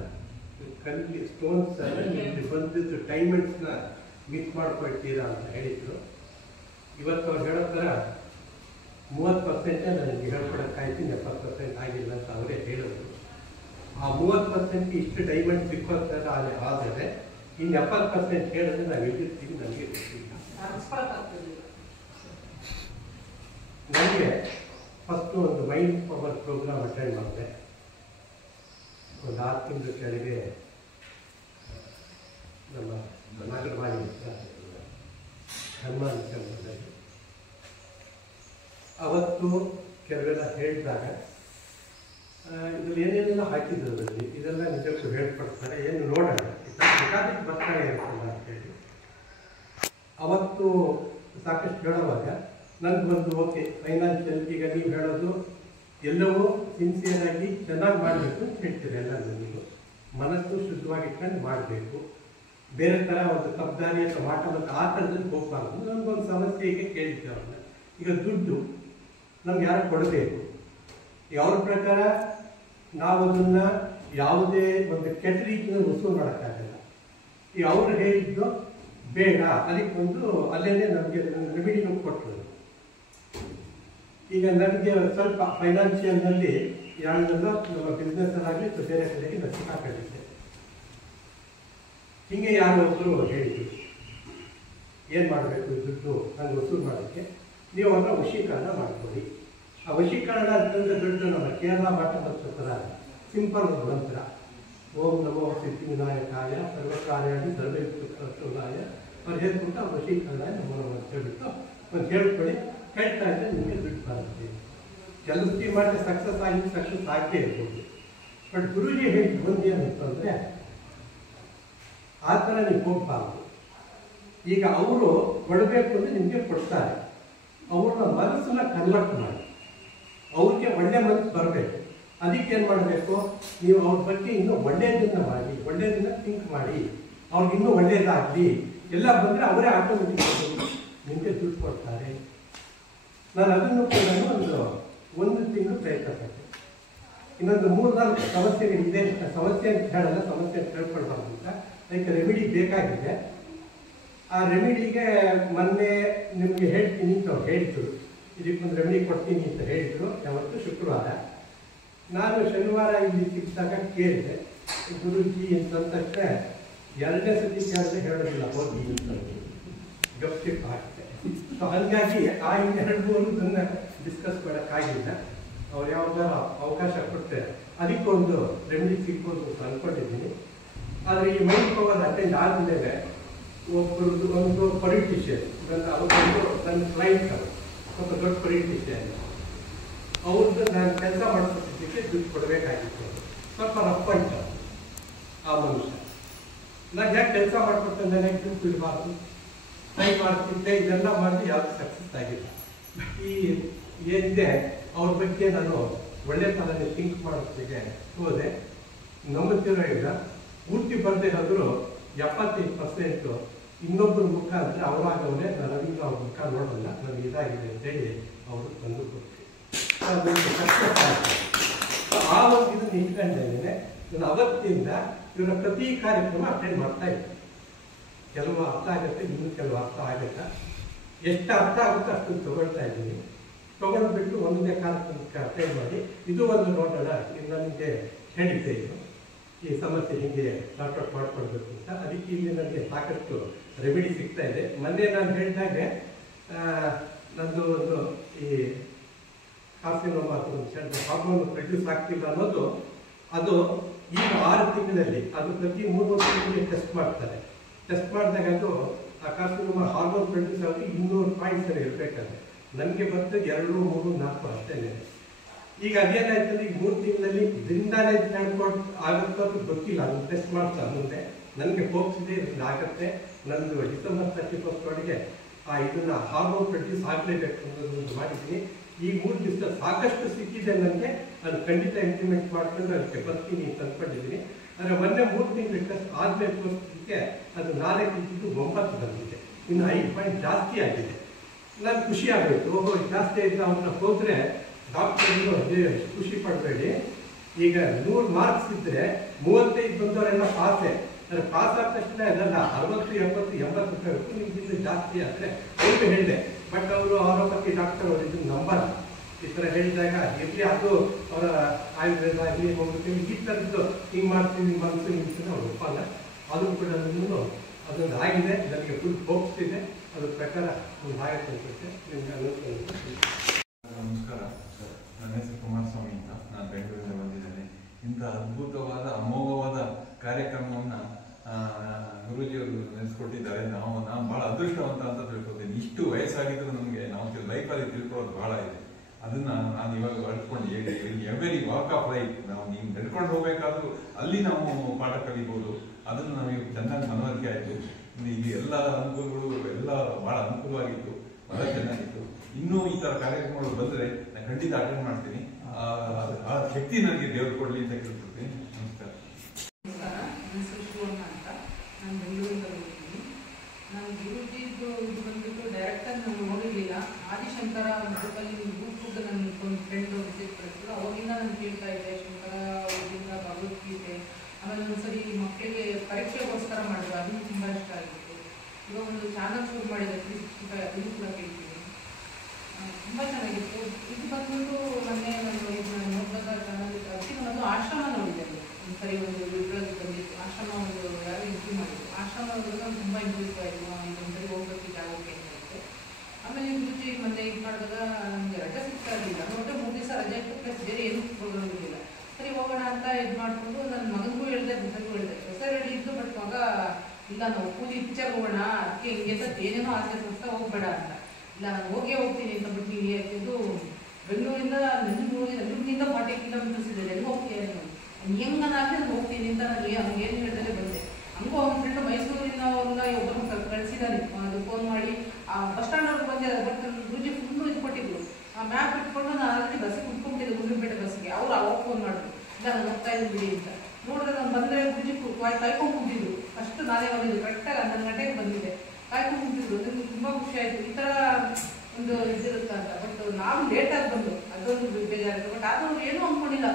ಸ್ಟೋನ್ಸ್ ಇಲ್ಲಿ ಬಂದಿದ್ದು ಡೈಮಂಡ್ಸ್ನ ಮಿಸ್ ಮಾಡ್ಕೊಳ್ತೀರಾ ಅಂತ ಹೇಳಿದ್ರು. ಇವತ್ತು ಅವ್ರು ಹೇಳೋ ಥರ 30% ನನಗೆ ಹೇಳ್ಕೊಡೋಕ್ಕಾಯ್ತು, 70% ಆಗಿಲ್ಲ ಅಂತ ಅವರೇ ಹೇಳೋದು. ಆ 30% ಇಷ್ಟು ಡೈಮಂಡ್ ಸಿಕ್ಕೋತರ ಆದರೆ ಇನ್ನು 70% ಹೇಳಿದ್ರೆ ನಾವು ಎಲ್ಲಿರ್ತೀವಿ ನನಗೆ ಗೊತ್ತಿಲ್ಲ. ನನಗೆ ಫಸ್ಟು ಒಂದು ಮೈಂಡ್ ಪವರ್ ಪ್ರೋಗ್ರಾಮ್ ಅಟೆಂಡ್ ಮಾಡಿದೆ. ಒಂದು 6 ತಿಂಗಳ ಕೆಳಗೆ ನಮ್ಮ ನಾಗರವಾಣಿ ಹನುಮಾನ್ ಅವತ್ತು ಕೆಲವೆಲ್ಲ ಹೇಳಿದಾಗ ಇದ್ರಲ್ಲಿ ಏನೇನೆಲ್ಲ ಹಾಕಿದ್ರು ಅದರಲ್ಲಿ ಇದೆಲ್ಲ ನಿಜಕ್ಕೂ ಹೇಳ್ಕೊಡ್ತಾರೆ, ಏನು ನೋಡೋಣ ಬೇಕಾದಕ್ಕೆ ಬರ್ತಾನೆ ಇರ್ತಲ್ಲ ಅಂತೇಳಿ ಅವತ್ತು ಸಾಕಷ್ಟು ಹೇಳೋವಾಗ ನನಗೊಂದು ಓಕೆ ಫೈನಾನ್ಷಿಯಲ್ ಈಗ ನೀವು ಹೇಳೋದು ಎಲ್ಲವೂ ಸಿನ್ಸಿಯರ್ ಆಗಿ ಚೆನ್ನಾಗಿ ಮಾಡಬೇಕು ಅಂತ ಹೇಳ್ತೀರಿ. ಎಲ್ಲ ನೀವು ಮನಸ್ಸು ಶುದ್ಧವಾಗಿಟ್ಕೊಂಡು ಮಾಡಬೇಕು, ಬೇರೆ ಥರ ಒಂದು ತಪ್ಪದಾರಿ ಅಥವಾ ಮಾಟ ಮತ್ತು ಆ ಥರದಲ್ಲಿ ಹೋಗ್ಬಾರ್ದು. ನಮಗೊಂದು ಸಮಸ್ಯೆಗೆ ಕೇಳಿದ್ದೆ ಅವ್ರನ್ನ. ಈಗ ದುಡ್ಡು ನಮ್ಗೆ ಯಾರು ಕೊಡಬೇಕು, ಅವ್ರ ಪ್ರಕಾರ ನಾವು ಅದನ್ನು ಯಾವುದೇ ಒಂದು ಕೆಟ್ಟ ರೀತಿಯಲ್ಲಿ ವಸೂಲು ಮಾಡೋಕ್ಕಾಗಲ್ಲ. ಈಗ ಅವ್ರು ಹೇಳಿದ್ದು ಬೇಡ, ಅದಕ್ಕೊಂದು ಅಲ್ಲೇನೆ ನಮಗೆ ರೆಮಿಡಿನೂ ಕೊಟ್ಟರು. ಈಗ ನನಗೆ ಸ್ವಲ್ಪ ಫೈನಾನ್ಷಿಯಲ್ನಲ್ಲಿ ಯಾವುದೆಲ್ಲ ನಮ್ಮ ಬಿಸ್ನೆಸ್ಸಲ್ಲಾಗಲಿ ಅಥವಾ ಬೇರೆ ಕಡೆಗೆ ನಾನು ಸಿಕ್ಕಾಕೊಂಡಿದ್ದೆ. ಹೀಗೆ ಯಾರೋ ಒಬ್ಬರು ಹೇಳಿದ್ರು ಏನು ಮಾಡಬೇಕು ದುಡ್ಡು ನಾನು ವಸೂಲು ಮಾಡೋಕ್ಕೆ, ನೀವು ಅವ್ರನ್ನ ವಶೀಕರಣ ಮಾಡ್ಕೊಳ್ಳಿ. ಆ ವಶೀಕರಣ ಅಂತಂದರೆ ದುಡ್ಡು ನಮ್ಮ ಕೇರಳ ಭಾಷೆ ಮತ್ತು ಥರ ಸಿಂಪಲ್ ಮಂತ್ರ, ಓಂ ನಮೋ ಸಿದ್ಧಿವಿನಾಯಕಾಯ ಸರ್ವಕಾರ್ಯಾದಿ ಸರ್ವಯುಕ್ತಾಯ ಅವ್ರು ಹೇಳ್ಬಿಟ್ಟು ಆ ವಶೀಕರಣ ನಮೋ ಅಂತ ಹೇಳ್ಬಿಟ್ಟು ಒಂದು ಹೇಳ್ಕೊಳ್ಳಿ. ಹೇಳ್ತಾ ಇದ್ದರೆ ನಿಮಗೆ ದುಡ್ಡು ಬರುತ್ತೆ. ಕೆಲಸಕ್ಕೆ ಮಾಡಿ ಸಕ್ಸಸ್ ಆಗೇ ಇರ್ಬೋದು. ಬಟ್ ಗುರುಜಿ ಹೇಳಿದ್ದು ಒಂದು ಏನು ಅಂತಂದರೆ ಆ ಥರ ನೀವು ಹೋಗ್ಬಾರ್ದು. ಈಗ ಅವರು ಕೊಡಬೇಕು ಅಂದರೆ ನಿಮಗೆ ಕೊಡ್ತಾರೆ, ಅವ್ರನ್ನ ಮನಸ್ಸನ್ನ ಕನ್ವರ್ಟ್ ಮಾಡಿ ಅವ್ರಿಗೆ ಒಳ್ಳೆ ಮನಸ್ಸು ಬರಬೇಕು. ಅದಕ್ಕೇನು ಮಾಡಬೇಕು, ನೀವು ಅವ್ರ ಬಗ್ಗೆ ಇನ್ನೂ ಒಳ್ಳೆಯದನ್ನ ಮಾಡಿ, ಒಳ್ಳೆಯದನ್ನ ಥಿಂಕ್ ಮಾಡಿ, ಅವ್ರಿಗೆ ಇನ್ನೂ ಒಳ್ಳೆಯದಾಗಲಿ ಎಲ್ಲ ಬಂದರೆ ಅವರೇ ಆಟೋಮೆಟಿಕ್ ನಿಮಗೆ ದುಡ್ಡು ಕೊಡ್ತಾರೆ. ನಾನು ಅದನ್ನು ಕೂಡ ಒಂದು ತಿಂಗಳು ಪ್ರಯತ್ನ ಪಟ್ಟೆ. ಇನ್ನೊಂದು 3-4 ಸಮಸ್ಯೆಗಳಿದೆ, ಸಮಸ್ಯೆ ಅಂತ ಹೇಳಲ್ಲ, ಸಮಸ್ಯೆ ಅಂತ ಹೇಳ್ಕೊಳ್ಬಾರ್ದು ಅಂತ. ಅದಕ್ಕೆ ರೆಮಿಡಿ ಬೇಕಾಗಿದೆ. ಆ ರೆಮಿಡಿಗೆ ಮೊನ್ನೆ ನಿಮಗೆ ಹೇಳ್ತೀನಿ ಅಂತ ಅವ್ರು ಹೇಳಿದ್ರು, ಇದಕ್ಕೊಂದು ರೆಮಿಡಿ ಕೊಡ್ತೀನಿ ಅಂತ ಹೇಳಿದ್ರು. ಯಾವತ್ತು ಶುಕ್ರವಾರ. ನಾನು ಶನಿವಾರ ಇಲ್ಲಿ ಸಿಕ್ಕಿದಾಗ ಕೇಳಿದೆ, ಗುರುಜಿ ಅಂತಂತಷ್ಟೇ 2ನೇ ಸತಿ ಕೇಳಿದ್ರೆ ಹೇಳೋದಿಲ್ಲ ಹೋಗಿ ಅಂತ ಗಪ್ಚಿಪ್ ಆಗ್ತದೆ. ಸೊ ಹಾಗಾಗಿ ಆ 2-3 ಡಿಸ್ಕಸ್ ಮಾಡೋಕ್ಕಾಗಿಲ್ಲ. ಅವ್ರು ಯಾವ್ದಾರ ಅವಕಾಶ ಕೊಡ್ತಾರೆ ಅದಕ್ಕೊಂದು ರೆಮಿಡಿ ಸಿಗ್ಬೋದು ಅಂತ ಅಂದ್ಕೊಂಡಿದ್ದೀನಿ. ಆದರೆ ಈ ಮೈಂಡ್ ಪವರ್ ಅಟೆಂಡ್ ಆದಮೇಲೆ ಒಬ್ಬರದ್ದು ಒಂದು ಪೊಲಿಟಿಷಿಯನ್ ಅವರೊಂದು ನನ್ನ ಕ್ಲೈಂಟ್ ಸ್ವಲ್ಪ ದೊಡ್ಡ ಪೊಲಿಟಿಷಿಯನ್ ಅವ್ರದ್ದು ನಾನು ಕೆಲಸ ಮಾಡ್ಕೊಟ್ಟಿದ್ದಕ್ಕೆ ದುಡ್ಡು ಕೊಡಬೇಕಾಗಿತ್ತು. ಸ್ವಲ್ಪ ರಫ್ ಅಂತ ಆ ಮನುಷ್ಯ ನಾನು ಯಾಕೆ ಕೆಲಸ ಮಾಡ್ಕೊಡ್ತೇನೆ ನನಗೆ ದುಡ್ಡು ಬಿಡಬಾರ್ದು ಟ್ರೈ ಮಾಡ್ತಿದ್ದೆ. ಇದೆಲ್ಲ ಮಾಡಿ ಯಾವುದು ಸಕ್ಸಸ್ ಆಗಿಲ್ಲ. ಈ ಏನಿದೆ ಅವ್ರ ಬಗ್ಗೆ ನಾನು ಒಳ್ಳೆ ಥರನೇ ಥಿಂಕ್ ಮಾಡೋದಕ್ಕೆ ಹೋದೆ. ನಂಬುತ್ತಿರೋ ಇಲ್ಲ ಪೂರ್ತಿ ಬರದೇ ಹೋದ್ರು 75% ಇನ್ನೊಬ್ಬರ ಮುಖ ಅಂದರೆ ಅವರಾಗವೇ ರವೀಂದ್ರ ಅವ್ರ ಮುಖ ನೋಡಲ್ಲ ನನಗೆ ಇದಾಗಿದೆ ಅಂತೇಳಿ ಅವರು ತಂದು ಕೊಡ್ತೀವಿ. ಆ ಒಂದು ಇದನ್ನು ಇಟ್ಕೊಂಡಿದ್ದೇನೆ. ನಾನು ಅವತ್ತಿಂದ ಇವರ ಪ್ರತಿ ಕಾರ್ಯಕ್ರಮ ಅಟೆಂಡ್ ಮಾಡ್ತಾ ಇದ್ದೆ. ಕೆಲವು ಅರ್ಥ ಆಗುತ್ತೆ, ಇನ್ನೂ ಕೆಲವು ಅರ್ಥ ಆಗುತ್ತೆ. ಎಷ್ಟು ಅರ್ಥ ಆಗುತ್ತೋ ಅಷ್ಟನ್ನು ತಗೊಳ್ತಾ ಇದ್ದೀನಿ. ತಗೊಂಡ್ಬಿಟ್ಟು ಒಂದನೇ ಕಾರ್ಯಕ್ರಮಕ್ಕೆ ಅಟೆಂಡ್ ಮಾಡಿ ಇದು ಒಂದು ನೋಡೋಣ. ನನಗೆ ಹೇಳಿದ್ದೆ ಇದು ಈ ಸಮಸ್ಯೆ ಹೀಗೆ ಸಾರ್ಟ್ ಔಟ್ ಮಾಡ್ಕೊಳ್ಬೇಕು ಅಂತ. ಅದಕ್ಕೆ ಇಲ್ಲಿ ನನಗೆ ಸಾಕಷ್ಟು ರೆಮಿಡಿ ಸಿಗ್ತಾ ಇದೆ. ಮೊನ್ನೆ ನಾನು ಹೇಳಿದಾಗೆ ನಂದು ಒಂದು ಈ ಕಾರ್ಸಿನೋಮಾ ಹಾರ್ಮೋನ್ ಪ್ರೊಡ್ಯೂಸ್ ಆಗ್ತಿಲ್ಲ ಅನ್ನೋದು ಅದು ಈಗ 6 ತಿಂಗಳಲ್ಲಿ ಅದು ಪ್ರತಿ 3 ತಿಂಗಳಿಗೆ ಟೆಸ್ಟ್ ಮಾಡ್ತಾರೆ. ಟೆಸ್ಟ್ ಮಾಡಿದಾಗ ಅದು ಆ ಕಾರ್ಸಿನೋಮಾ ಹಾರ್ಮೋನ್ ಪ್ರೊಡ್ಯೂಸ್ ಆಗಿ 200 ಪಾಯಿಂಟ್ಸ್ ಇರಬೇಕಾದ್ರೆ ನನಗೆ ಬಂದು 2, 3, 4 ಅಷ್ಟೇ. ಈಗ ಅದೇನಾಯ್ತಂದ್ರೆ ಈಗ 3 ತಿಂಗಳಲ್ಲಿ ದಿಂದಾನೇ ನಡ್ಕೊಂಡು ಆಗುತ್ತೋ ಅದು ಗೊತ್ತಿಲ್ಲ. ಅದನ್ನು ಟೆಸ್ಟ್ ಮಾಡ್ತಾ ಮುಂದೆ ನನಗೆ ಹೋಗ್ತಿದೆ ಇದು ಆಗುತ್ತೆ. ನಂದು ಡಿಸೆಂಬರ್ 31 ಒಳಗೆ ಇದನ್ನ ಹಾರ್ಮೋನ್ ಪ್ರೊಡ್ಯೂಸ್ ಆಗಲೇಬೇಕು ಅನ್ನೋದನ್ನು ಮಾಡಿದ್ದೀನಿ. ಈ 3 ದಿವಸ ಸಾಕಷ್ಟು ಸಿಕ್ಕಿದೆ ನನಗೆ. ನಾನು ಖಂಡಿತ ಇಂಪ್ಲಿಮೆಂಟ್ ಮಾಡ್ಕೊಂಡು ಅದಕ್ಕೆ ಬರ್ತೀನಿ ಅಂತ ಅಂದ್ಕೊಂಡಿದ್ದೀನಿ. ಆದರೆ ಮೊನ್ನೆ 3 ತಿಂಗಳು ಟೆಸ್ಟ್ ಆದ್ಮೇಲೆ ತೋರಿಸೋದಕ್ಕೆ ಅದು 4 ಇದ್ದಿದ್ದು 9 ಬಂದಿದೆ. ಇನ್ನು 5 ಪಾಯಿಂಟ್ ಜಾಸ್ತಿ ಆಗಿದೆ. ನಾನು ಖುಷಿ ಆಗಬೇಕು. ಓಹೋ ಜಾಸ್ತಿ ಆಯ್ತು ಅವನ್ನ ಹೋದ್ರೆ ಡಾಕ್ಟರ್ಗಳು ಖುಷಿ ಪಡಬೇಡಿ. ಈಗ 100 ಮಾರ್ಕ್ಸ್ ಇದ್ರೆ 35 ಬಂದವರೆಲ್ಲ ಪಾಸೇ. ಅಂದರೆ ಪಾಸ್ ಆದ ತಕ್ಷಣ ಇದೆಲ್ಲ 60, 70, 80 ನಿಮ್ಗಿಂತ ಜಾಸ್ತಿ ಆದರೆ ಅವ್ರಿಗೆ ಹೇಳಿದೆ. ಬಟ್ ಅವರು ಅವರ ಬಗ್ಗೆ ಡಾಕ್ಟರ್ ಅವರು ಇದನ್ನು ನಂಬಲ್ಲ. ಈ ಥರ ಹೇಳಿದಾಗ ಇರಲಿ ಅದು ಅವರ ಆಯುರ್ವೇದ ಆಗಲಿ ಹೋಗ್ತೀವಿ ಈ ಥರದ್ದು ಹಿಂಗೆ ಮಾಡ್ತೀವಿ ಮನಸ್ಸು ನಿಂತು ಅವ್ರು ಒಪ್ಪಲ್ಲ. ಅದು ಕೂಡ ಅದೊಂದು ಆಗಿದೆ. ನನಗೆ ಫುಲ್ ಹೋಪ್ಸ್ ಇದೆ. ಅದ್ರ ಪ್ರಕಾರ ಒಂದು ಆಗುತ್ತೆ ಅನ್ಸುತ್ತೆ. ನಿಮ್ಗೆ ಅನುಕೂಲ. ನಮಸ್ಕಾರ ಸರ್, ನನ್ನ ಹೆಸರು ಕುಮಾರಸ್ವಾಮಿ ಅಂತ. ನಾನು ಬೆಂಗಳೂರಿಂದ ಬಂದಿದ್ದೇನೆ. ಇಂಥ ಅದ್ಭುತವಾದ ಅಮೋಘವಾದ ಕಾರ್ಯಕ್ರಮವನ್ನು ಗುರೂಜಿಯವರು ನಡೆಸ್ಕೊಟ್ಟಿದ್ದಾರೆ. ನಾನು ಭಾಳ ಅದೃಷ್ಟವಂತ ಅಂತ ತಿಳ್ಕೊತೀನಿ. ಇಷ್ಟು ವಯಸ್ಸಾಗಿದ್ರು ನಮಗೆ ನಾವು ಲೈಫಲ್ಲಿ ತಿಳ್ಕೊಳ್ಳೋದು ಭಾಳ ಇದೆ. ಅದನ್ನು ನಾನು ಇವಾಗ ಅಳ್ಕೊಂಡು ಹೇಳಿ ಎವ್ರಿ ವಾಕ್ ಆಫ್ ಲೈಫ್ ನೀವು ನಡ್ಕೊಂಡು ಹೋಗ್ಬೇಕಾದ್ರೂ ಅಲ್ಲಿ ನಾವು ಪಾಠ ಕಲಿಬೋದು. ಅದನ್ನು ನಮಗೆ ಚೆನ್ನಾಗಿ ಮನವರಿಕೆ ಆಯಿತು. ಈಗ ಎಲ್ಲ ಅನುಕೂಲಗಳು ಎಲ್ಲ ಭಾಳ ಅನುಕೂಲವಾಗಿತ್ತು, ಭಾಳ ಚೆನ್ನಾಗಿತ್ತು. ಇನ್ನೂ ಈ ಥರ ಕಾರ್ಯಕ್ರಮಗಳು ಬಂದರೆ ನಾನು ಖಂಡಿತ ಅಟೆಂಡ್ ಮಾಡ್ತೀನಿ. ಆ ಶಕ್ತಿ ನನಗೆ ದೇವರು ಕೊಡಲಿ ಅಂತ ಕೇಳ್ಕೊಳ್ತೀನಿ. ನಮಸ್ಕಾರ. ನನ್ನ ಹೆಸರು ಶಿವಣ್ಣ ಅಂತ. ನಾನು ಬೆಂಗಳೂರಿಂದ ಬಂದಿದ್ದೀನಿ. ನಾನು ಗುರೂಜಿದು ಇದು ಬಂದ್ಬಿಟ್ಟು ಡೈರೆಕ್ಟಾಗಿ ನಾನು ನೋಡಿರಲಿಲ್ಲ. ಆದಿಶಂಕರ ಗ್ರೂಪಲ್ಲಿ ಗ್ರೂಪ್ ನನ್ನ ಒಂದು ಫ್ರೆಂಡ್ ವಿಸಿಟ್ ಕಳಿಸಿದ್ರು. ಅವಾಗಿಂದ ನಾನು ಕೇಳ್ತಾ ಇದ್ದೆ ಶಂಕರ ಅವರಿಂದ ಭಗವದ್ಗೀತೆ. ಆಮೇಲೆ ಒಂದ್ಸರಿ ಮಕ್ಕಳಿಗೆ ಪರೀಕ್ಷೆಗೋಸ್ಕರ ಮಾಡಿದ್ರು, ಅದನ್ನು ತುಂಬ ಇಷ್ಟ ಆಗಿತ್ತು. ಇವಾಗ ಒಂದು ಚಾನಲ್ ಶುರು ಮಾಡಿದೆ 365, ಅದನ್ನು ಕೂಡ ಕೇಳ್ತೀನಿ. ತುಂಬ ಚೆನ್ನಾಗಿತ್ತು. ಇದು ಬಂದ್ಬಿಟ್ಟು ಮೊನ್ನೆ ನಾನು ನೋಡಿದಾಗ ಚಾನಲ್ ಅದಕ್ಕೆ ನಾನು ಆಶ್ರಮ ನೋಡಿದೆ. ಒಂದ್ಸರಿ ಒಂದು ವಿಡಿಯೋದಲ್ಲಿ ಬಂದಿತ್ತು. ಆಶ್ರಮ ಒಂದು ಯಾರು ಇಂಪ್ರೂವ್ ಮಾಡಿದ್ರು. ಆಶ್ರಮ ನಾನು ತುಂಬ ಇಂಪ್ರೂವ್ ಆಯಿತು. ಇದೊಂದ್ಸರಿ ಹೋಗ್ಬೇಕು ಜಾಗಕ್ಕೆ ಅಂತ. ಆಮೇಲೆ ಗುರುಜಿ ಮತ್ತೆ ಇದು ಮಾಡಿದಾಗ ನಮಗೆ ರಜೆ ಸಿಗ್ತಾ ಇರಲಿಲ್ಲ. ನೋಡಿದ್ರೆ 3 ದಿವಸ ರಜೆ ಇತ್ತು, ಪ್ಲಸ್ ಬೇರೆ ಏನೂ ಪ್ರೋಗ್ರಾಮ್ ಇರಲಿಲ್ಲ. ಸರಿ ಹೋಗೋಣ ಅಂತ ಇದು ಮಾಡಿಕೊಂಡು ನನ್ನ ಮಗನಿಗೂ ಹೇಳಿದೆ, ಹೆಸರಿಗೂ ಹೇಳಿದೆ. ಹೆಸರು ರೆಡಿ ಇದ್ದು, ಬಟ್ ಮಗ ಇಲ್ಲ ನಾವು ಕೂಲಿ ಪಿಕ್ಚರ್ ಹೋಗೋಣ, ಅದಕ್ಕೆ ಹಿಂಗೆ ಅಂತ ಏನೇನೋ ಆಸೆ ತೋರಿಸ್ತಾ ಹೋಗ್ಬೇಡ ಅಂತ. ಇಲ್ಲ ನಾನು ಹೋಗ್ತೀನಿ ಅಂತ ಬಿಟ್ಟು ಇದು ಬೆಂಗಳೂರಿಂದ ನೆಲ್ಲೂರಿನಿಂದ 40 ಕಿಲೋಮೀಟರ್ಸ್ ಇದೆ. ಎಲ್ಲಿ ಹೋಗ್ತೀಯ ಹೆಂಗನಾಗಲಿ ನಾನು ಹೋಗ್ತೀನಿ ಅಂತ ನಾನು ಹಂಗೆ ಏನು ಹೇಳಿದ್ರೆ ಬಂದೆ. ಹಂಗೂ ಅವ್ನ ಫ್ರೆಂಡ್ ಮೈಸೂರಿನ ಒಬ್ಬರು ಕಳಿಸಿದಾನೆ. ಅದು ಫೋನ್ ಮಾಡಿ ಬಸ್ ಸ್ಟ್ಯಾಂಡ್ವರೆಗೂ ಬಂದೆ. ಬಟ್ ನನ್ನ ಗುರುಜಿ ಫುಲ್ಲು ಇದು ಕೊಟ್ಟಿದ್ರು. ಆ ಮ್ಯಾಪ್ ಇಟ್ಕೊಂಡು ನಾನು ಆಲ್ರೆಡಿ ಬಸ್ಸಿಗೆ ಕುತ್ಕೊಂಡಿದ್ದೆ, ಗುಂಡ್ಲುಪೇಟೆ ಬಸ್ಸಿಗೆ. ಅವ್ರು ಅವಾಗ ಫೋನ್ ಮಾಡಿದ್ರು, ಇಲ್ಲ ನಾನು ಹೋಗ್ತಾ ಇದ್ದೀನಿ ಬಿಡಿ ಅಂತ. ನೋಡಿದ್ರೆ ನಾನು ಬಂದರೆ ಗುರುಜಿ ಕಾಯ್ಕೊಂಡು ಕೂತಿದ್ರು. ಫಸ್ಟ್ ನಾನೇ ಬಂದಿದ್ದು ಕರೆಕ್ಟಾಗಿ 11 ಗಂಟೆಗೆ ಬಂದಿದ್ದೆ. ಕಾಯ್ಕೊಂಡು ಕೂತಿದ್ರು. ನನಗೆ ತುಂಬ ಖುಷಿ ಆಯಿತು. ಈ ಥರ ಒಂದು ಇದಿರುತ್ತೆ ಅಂತ. ಬಟ್ ನಾವು ಲೇಟಾಗಿ ಬಂದು ಅದೊಂದು ಬೇಜಾರಿತ್ತು. ಬಟ್ ಆದರೂ ಏನೂ ಅಂದ್ಕೊಂಡಿಲ್ಲ.